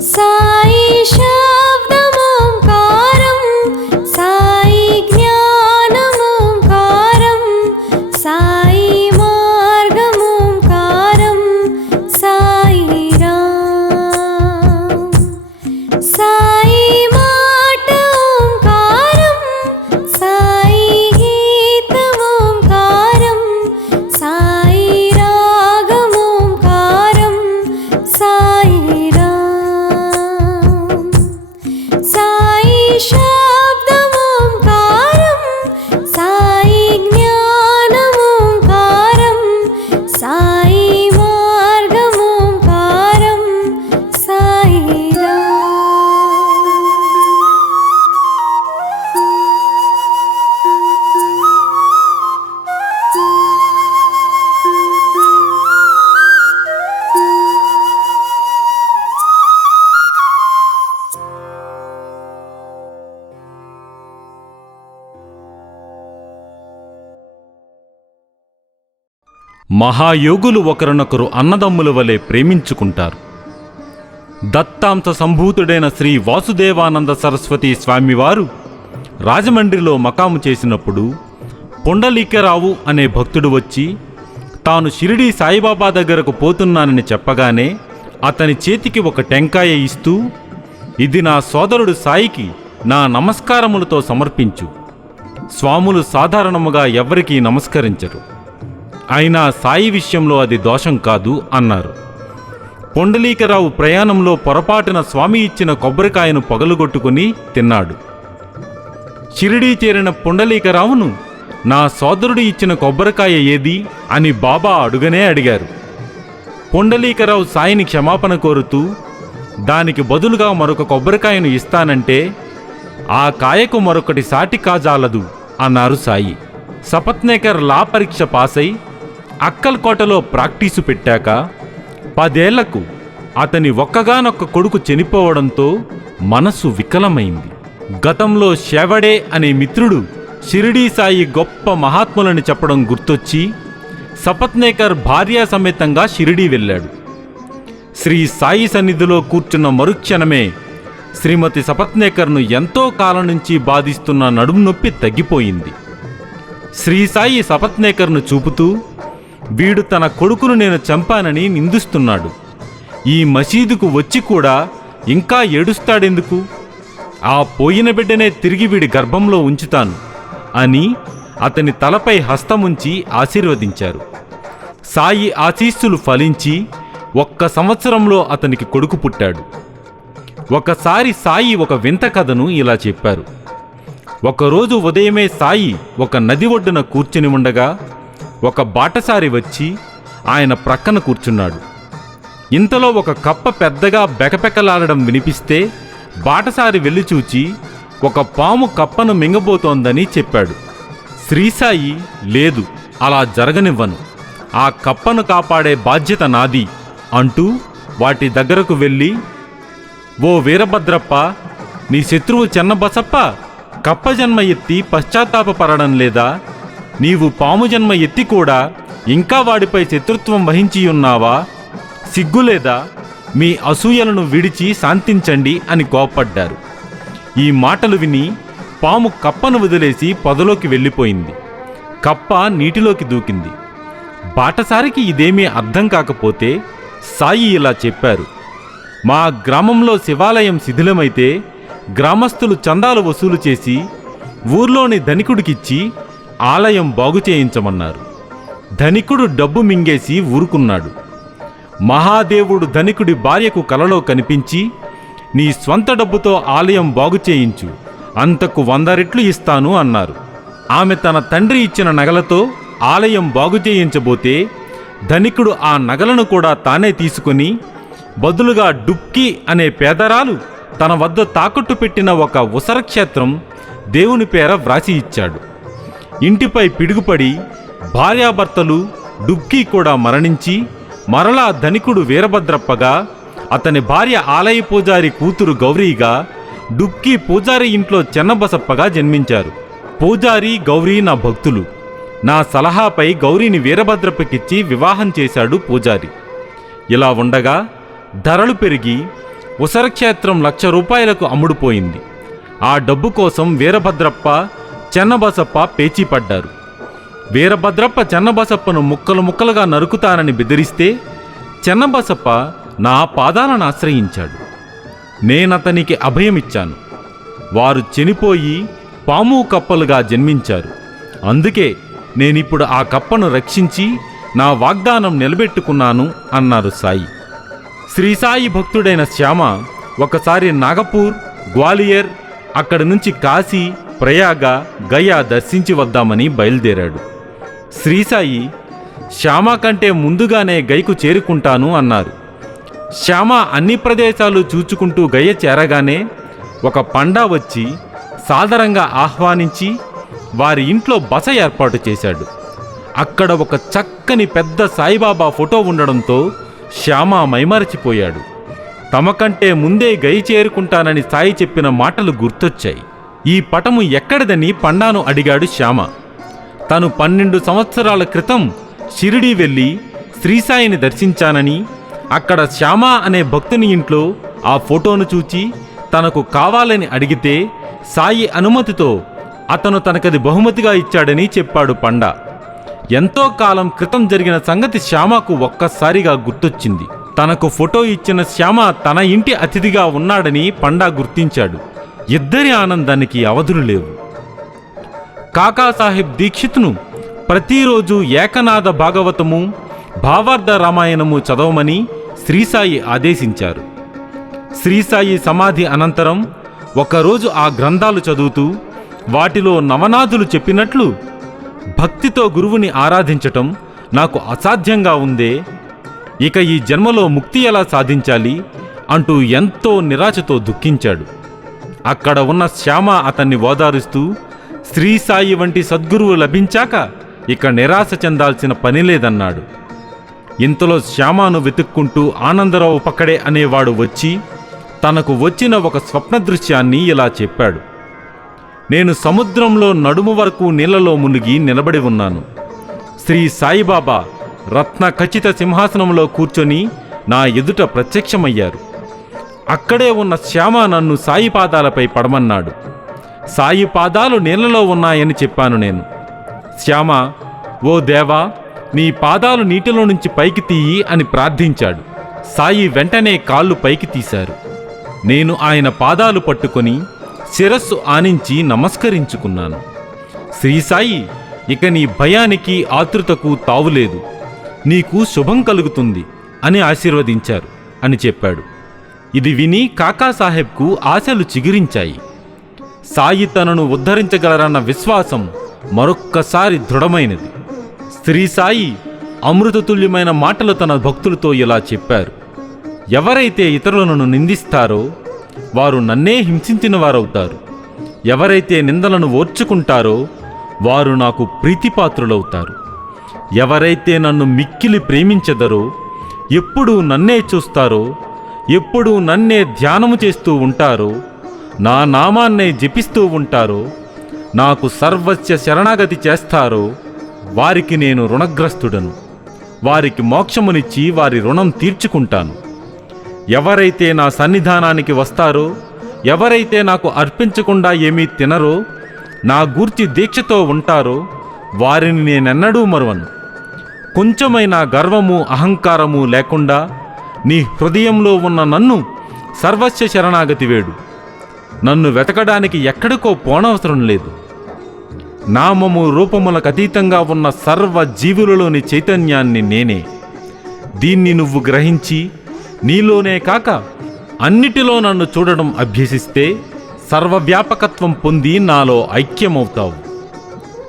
సాయి శబ్దమోంకారం సాయి జ్ఞానమోంకారం సాయి మార్గమోంకారం సాయి రామ్ సాయి మాట ఓంకారం సాయి గీతమోంకారం సాయి రాగమోంకారం సాయి రామ్ సాయి శబ్దమోంకారం సాయి జ్ఞానమోంకారం సాయి మార్గమోంకారం సాయి రామ్ మహాయోగులు ఒకరినొకరు అన్నదమ్ముల వలె ప్రేమించుకుంటారు. దత్తాంశ సంభూతుడైన శ్రీ వాసుదేవానంద సరస్వతి స్వామివారు రాజమండ్రిలో మకాము చేసినప్పుడు పొండలీకరావు అనే భక్తుడు వచ్చి తాను షిరిడీ సాయిబాబా దగ్గరకు పోతున్నానని చెప్పగానే అతని చేతికి ఒక టెంకాయ ఇస్తూ, ఇది నా సోదరుడు సాయికి నా నమస్కారములతో సమర్పించు. స్వాములు సాధారణముగా ఎవ్వరికీ నమస్కరించరు, అయినా సాయి విషయంలో అది దోషం కాదు అన్నారు. పొండలీకరావు ప్రయాణంలో పొరపాటున స్వామి ఇచ్చిన కొబ్బరికాయను పగలుగొట్టుకుని తిన్నాడు. షిరిడీ చేరిన పొండలీకరావును నా సోదరుడు ఇచ్చిన కొబ్బరికాయ ఏది అని బాబా అడుగనే అడిగారు. పొండలీకరావు సాయిని క్షమాపణ కోరుతూ, దానికి బదులుగా మరొక కొబ్బరికాయను ఇస్తానంటే ఆ కాయకు మరొకటి సాటి కాజాలదు అన్నారు సాయి. సపత్నేకర్ లా పరీక్ష పాసై అక్కల్కోటలో ప్రాక్టీసు పెట్టాక 10 ఏళ్లకు అతని ఒక్కగానొక్క కొడుకు చనిపోవడంతో మనసు వికలమైంది. గతంలో షెవడే అనే మిత్రుడు షిరిడీ సాయి గొప్ప మహాత్ములని చెప్పడం గుర్తొచ్చి సపత్నేకర్ భార్యా సమేతంగా షిరిడీ వెళ్ళాడు. శ్రీ సాయి సన్నిధిలో కూర్చున్న మరుక్షణమే శ్రీమతి సపత్నేకర్ను ఎంతో కాలం నుంచి బాధిస్తున్న నడుము నొప్పి తగ్గిపోయింది. శ్రీ సాయి సపత్నేకర్ను చూపుతూ, వీడు తన కొడుకును నేను చంపానని నిందిస్తున్నాడు. ఈ మసీదుకు వచ్చి కూడా ఇంకా ఏడుస్తాడెందుకు? ఆ పోయిన బిడ్డనే తిరిగి వీడి గర్భంలో ఉంచుతాను అని అతని తలపై హస్తముంచి ఆశీర్వదించారు. సాయి ఆశీస్సులు ఫలించి 1 సంవత్సరంలో అతనికి కొడుకు పుట్టాడు. ఒకసారి సాయి ఒక వింత కథను ఇలా చెప్పారు. ఒకరోజు ఉదయమే సాయి ఒక నది ఒడ్డున కూర్చుని ఉండగా ఒక బాటసారి వచ్చి ఆయన ప్రక్కన కూర్చున్నాడు. ఇంతలో ఒక కప్ప పెద్దగా బెకపెకలాడడం వినిపిస్తే బాటసారి వెళ్ళి చూచి ఒక పాము కప్పను మింగబోతోందని చెప్పాడు. శ్రీసాయి, లేదు, అలా జరగనివ్వను, ఆ కప్పను కాపాడే బాధ్యత నాది అంటూ వాటి దగ్గరకు వెళ్ళి, ఓ వీరభద్రప్ప, నీ శత్రువు చెన్నబసప్ప కప్ప జన్మ ఎత్తి పశ్చాత్తాపపడడం లేదా? నీవు పాము జన్మ ఎత్తి కూడా ఇంకా వాడిపై శత్రుత్వం వహించియున్నావా? సిగ్గులేదా? మీ అసూయలను విడిచి శాంతించండి అని కోప్పడ్డారు. ఈ మాటలు విని పాము కప్పను వదిలేసి పొదలోకి వెళ్ళిపోయింది. కప్ప నీటిలోకి దూకింది. బాటసారికి ఇదేమీ అర్థం కాకపోతే సాయి ఇలా చెప్పారు. మా గ్రామంలో శివాలయం శిథిలమైతే గ్రామస్తులు చందాలు వసూలు చేసి ఊర్లోని ధనికుడికిచ్చి ఆలయం బాగు చేయించమన్నారు. ధనికుడు డబ్బు మింగేసి ఊరుకున్నాడు. మహాదేవుడు ధనికుడి భార్యకు కలలో కనిపించి, నీ స్వంత డబ్బుతో ఆలయం బాగు చేయించు, అంతకు 100 రెట్లు ఇస్తాను అన్నారు. ఆమె తన తండ్రి ఇచ్చిన నగలతో ఆలయం బాగు చేయించబోతే ధనికుడు ఆ నగలను కూడా తానే తీసుకుని బదులుగా డుబ్కీ అనే పేదరాలు తన వద్ద తాకట్టు పెట్టిన ఒక ఉసరక్షేత్రం దేవుని పేర వ్రాసి ఇచ్చాడు. ఇంటిపై పిడుగుపడి భార్యాభర్తలు డుబ్కీ కూడా మరణించి మరలా ధనికుడు వీరభద్రప్పగా, అతని భార్య ఆలయ పూజారి కూతురు గౌరీగా, డుబ్కీ పూజారి ఇంట్లో చెన్నబసప్పగా జన్మించారు. పూజారి, గౌరీ నా భక్తులు. నా సలహాపై గౌరీని వీరభద్రప్పకిచ్చి వివాహం చేశాడు పూజారి. ఇలా ఉండగా ధరలు పెరిగి ఉసరక్షేత్రం 1,00,000 రూపాయలకు అమ్ముడుపోయింది. ఆ డబ్బు కోసం వీరభద్రప్ప చెన్నబసప్ప పేచీపడ్డారు. వీరభద్రప్ప చెన్నబసప్పను ముక్కలు ముక్కలుగా నరుకుతానని బెదిరిస్తే చెన్నబసప్ప నా పాదాలను ఆశ్రయించాడు. నేనతనికి అభయమిచ్చాను. వారు చనిపోయి పాము కప్పలుగా జన్మించారు. అందుకే నేనిప్పుడు ఆ కప్పను రక్షించి నా వాగ్దానం నిలబెట్టుకున్నాను అన్నారు సాయి. శ్రీ సాయి భక్తుడైన శ్యామ ఒకసారి నాగపూర్, గ్వాలియర్, అక్కడి నుంచి కాశీ, ప్రయాగ, గయా దర్శించి వద్దామని బయలుదేరాడు. శ్రీసాయి శ్యామ కంటే ముందుగానే గయకు చేరుకుంటాను అన్నారు. శ్యామ అన్ని ప్రదేశాలు చూచుకుంటూ గయ చేరగానే ఒక పండా వచ్చి సాదరంగా ఆహ్వానించి వారి ఇంట్లో బస ఏర్పాటు చేశాడు. అక్కడ ఒక చక్కని పెద్ద సాయిబాబా ఫోటో ఉండడంతో శ్యామ మైమరచిపోయాడు. తమకంటే ముందే గయ చేరుకుంటానని సాయి చెప్పిన మాటలు గుర్తొచ్చాయి. ఈ పటము ఎక్కడిదని పండాను అడిగాడు శ్యామ. తను 12 సంవత్సరాల క్రితం షిరిడీ వెళ్ళి శ్రీసాయిని దర్శించానని, అక్కడ శ్యామ అనే భక్తుని ఇంట్లో ఆ ఫోటోను చూచి తనకు కావాలని అడిగితే సాయి అనుమతితో అతను తనకది బహుమతిగా ఇచ్చాడని చెప్పాడు పండా. ఎంతో కాలం క్రితం జరిగిన సంగతి శ్యామకు ఒక్కసారిగా గుర్తొచ్చింది. తనకు ఫోటో ఇచ్చిన శ్యామ తన ఇంటి అతిథిగా ఉన్నాడని పండా గుర్తించాడు. ఇద్దరి ఆనందానికి అవధులు లేవు. కాకాసాహెబ్ దీక్షిత్ను ప్రతిరోజు ఏకనాథ భాగవతము, భావార్థ రామాయణము చదవమని శ్రీసాయి ఆదేశించారు. శ్రీసాయి సమాధి అనంతరం ఒకరోజు ఆ గ్రంథాలు చదువుతూ వాటిలో నవనాథులు చెప్పినట్లు భక్తితో గురువుని ఆరాధించటం నాకు అసాధ్యంగా ఉందే, ఇక ఈ జన్మలో ముక్తి ఎలా సాధించాలి అంటూ ఎంతో నిరాశతో దుఃఖించాడు. అక్కడ ఉన్న శ్యామ అతన్ని ఓదారుస్తూ శ్రీసాయి వంటి సద్గురువు లభించాక ఇక నిరాశ చెందాల్సిన పనిలేదన్నాడు. ఇంతలో శ్యామను వెతుక్కుంటూ ఆనందరావు పక్కడే అనేవాడు వచ్చి తనకు వచ్చిన ఒక స్వప్న దృశ్యాన్ని ఇలా చెప్పాడు. నేను సముద్రంలో నడుము వరకు నీళ్లలో మునిగి నిలబడి ఉన్నాను. శ్రీ సాయిబాబా రత్న ఖచ్చిత సింహాసనంలో కూర్చొని నా ఎదుట ప్రత్యక్షమయ్యారు. అక్కడే ఉన్న శ్యామ నన్ను సాయి పాదాలపై పడమన్నాడు. సాయి పాదాలు నీళ్లలో ఉన్నాయని చెప్పాను నేను. శ్యామ, ఓ దేవా, నీ పాదాలు నీటిలో నుంచి పైకి తీయి అని ప్రార్థించాడు. సాయి వెంటనే కాళ్ళు పైకి తీశారు. నేను ఆయన పాదాలు పట్టుకొని శిరస్సు ఆనించి నమస్కరించుకున్నాను. శ్రీసాయి, ఇక నీ భయానికి ఆతృతకు తావులేదు, నీకు శుభం కలుగుతుంది అని ఆశీర్వదించారు అని చెప్పాడు. ఇది విని కాకాసాహెబ్కు ఆశలు చిగురించాయి. సాయి తనను ఉద్ధరించగలరన్న విశ్వాసం మరొక్కసారి దృఢమైనది. శ్రీసాయి అమృతతుల్యమైన మాటలు తన భక్తులతో ఇలా చెప్పారు. ఎవరైతే ఇతరులను నిందిస్తారో వారు నన్నే హింసించిన వారవుతారు. ఎవరైతే నిందలను ఓర్చుకుంటారో వారు నాకు ప్రీతిపాత్రులవుతారు. ఎవరైతే నన్ను మిక్కిలి ప్రేమించెదరో, ఎప్పుడూ నన్నే చూస్తారో, ఎప్పుడూ నన్నే ధ్యానము చేస్తూ ఉంటారో, నా నామాన్నే జపిస్తూ ఉంటారో, నాకు సర్వస్య శరణాగతి చేస్తారో వారికి నేను రుణగ్రస్తుడను. వారికి మోక్షమునిచ్చి వారి రుణం తీర్చుకుంటాను. ఎవరైతే నా సన్నిధానానికి వస్తారో, ఎవరైతే నాకు అర్పించకుండా ఏమీ తినరో, నా గూర్చి దీక్షతో ఉంటారో వారిని నేనెన్నడూ మరువను. కొంచెమైనా గర్వము అహంకారము లేకుండా నీ హృదయంలో ఉన్న నన్ను సర్వస్య శరణాగతి వేడు. నన్ను వెతకడానికి ఎక్కడికో పోనవసరం లేదు. నామము రూపములకు అతీతంగా ఉన్న సర్వ జీవులలోని చైతన్యాన్ని నేనే. దీన్ని నువ్వు గ్రహించి నీలోనే కాక అన్నిటిలో నన్ను చూడడం అభ్యసిస్తే సర్వవ్యాపకత్వం పొంది నాలో ఐక్యమవుతావు.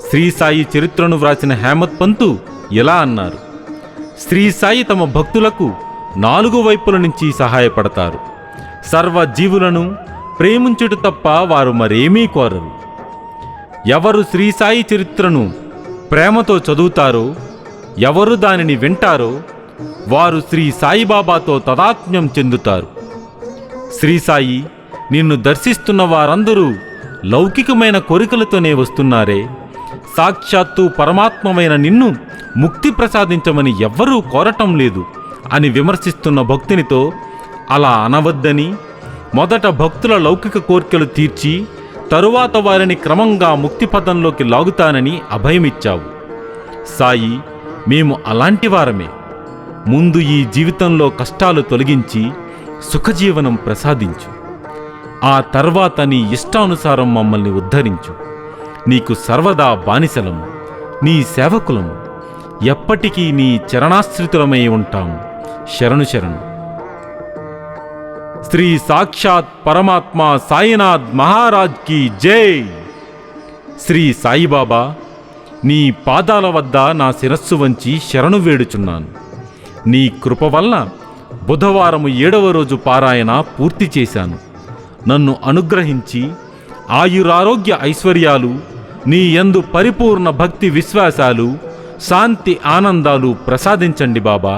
శ్రీసాయి చరిత్రను వ్రాసిన హేమత్ పంతు ఇలా అన్నారు. శ్రీసాయి తమ భక్తులకు 4 వైపుల నుంచి సహాయపడతారు. సర్వ జీవులను ప్రేమించుట తప్ప వారు మరేమీ కోరరు. ఎవరు శ్రీసాయి చరిత్రను ప్రేమతో చదువుతారో, ఎవరు దానిని వింటారో వారు శ్రీ సాయిబాబాతో తదాత్మ్యం చెందుతారు. శ్రీసాయి, నిన్ను దర్శిస్తున్న వారందరూ లౌకికమైన కోరికలతోనే వస్తున్నారే, సాక్షాత్తు పరమాత్మమైన నిన్ను ముక్తి ప్రసాదించమని ఎవ్వరూ కోరటం లేదు అని విమర్శిస్తున్న భక్తునితో అలా అనవద్దని మొదట భక్తుల లౌకిక కోర్కెలు తీర్చి తరువాత వారిని క్రమంగా ముక్తిపథంలోకి లాగుతానని అభయమిచ్చావు. సాయి, మేము అలాంటి వారమే. ముందు ఈ జీవితంలో కష్టాలు తొలగించి సుఖజీవనం ప్రసాదించు. ఆ తర్వాత నీ ఇష్టానుసారం మమ్మల్ని ఉద్ధరించు. నీకు సర్వదా బానిసలము, నీ సేవకులము, ఎప్పటికీ నీ చరణాశ్రితులమై ఉంటాము. శరణు శరణు. శ్రీ సాక్షాత్ పరమాత్మ సాయినాథ్ మహారాజ్ కీ జై. శ్రీ సాయిబాబా, నీ పాదాల వద్ద నా శిరస్సు వంచి శరణు వేడుచున్నాను. నీ కృప వల్ల బుధవారము 7వ రోజు పారాయణ పూర్తి చేశాను. నన్ను అనుగ్రహించి ఆయురారోగ్య ఐశ్వర్యాలు, నీ యందు పరిపూర్ణ భక్తి విశ్వాసాలు, శాంతి ఆనందాలు ప్రసాదించండి బాబా.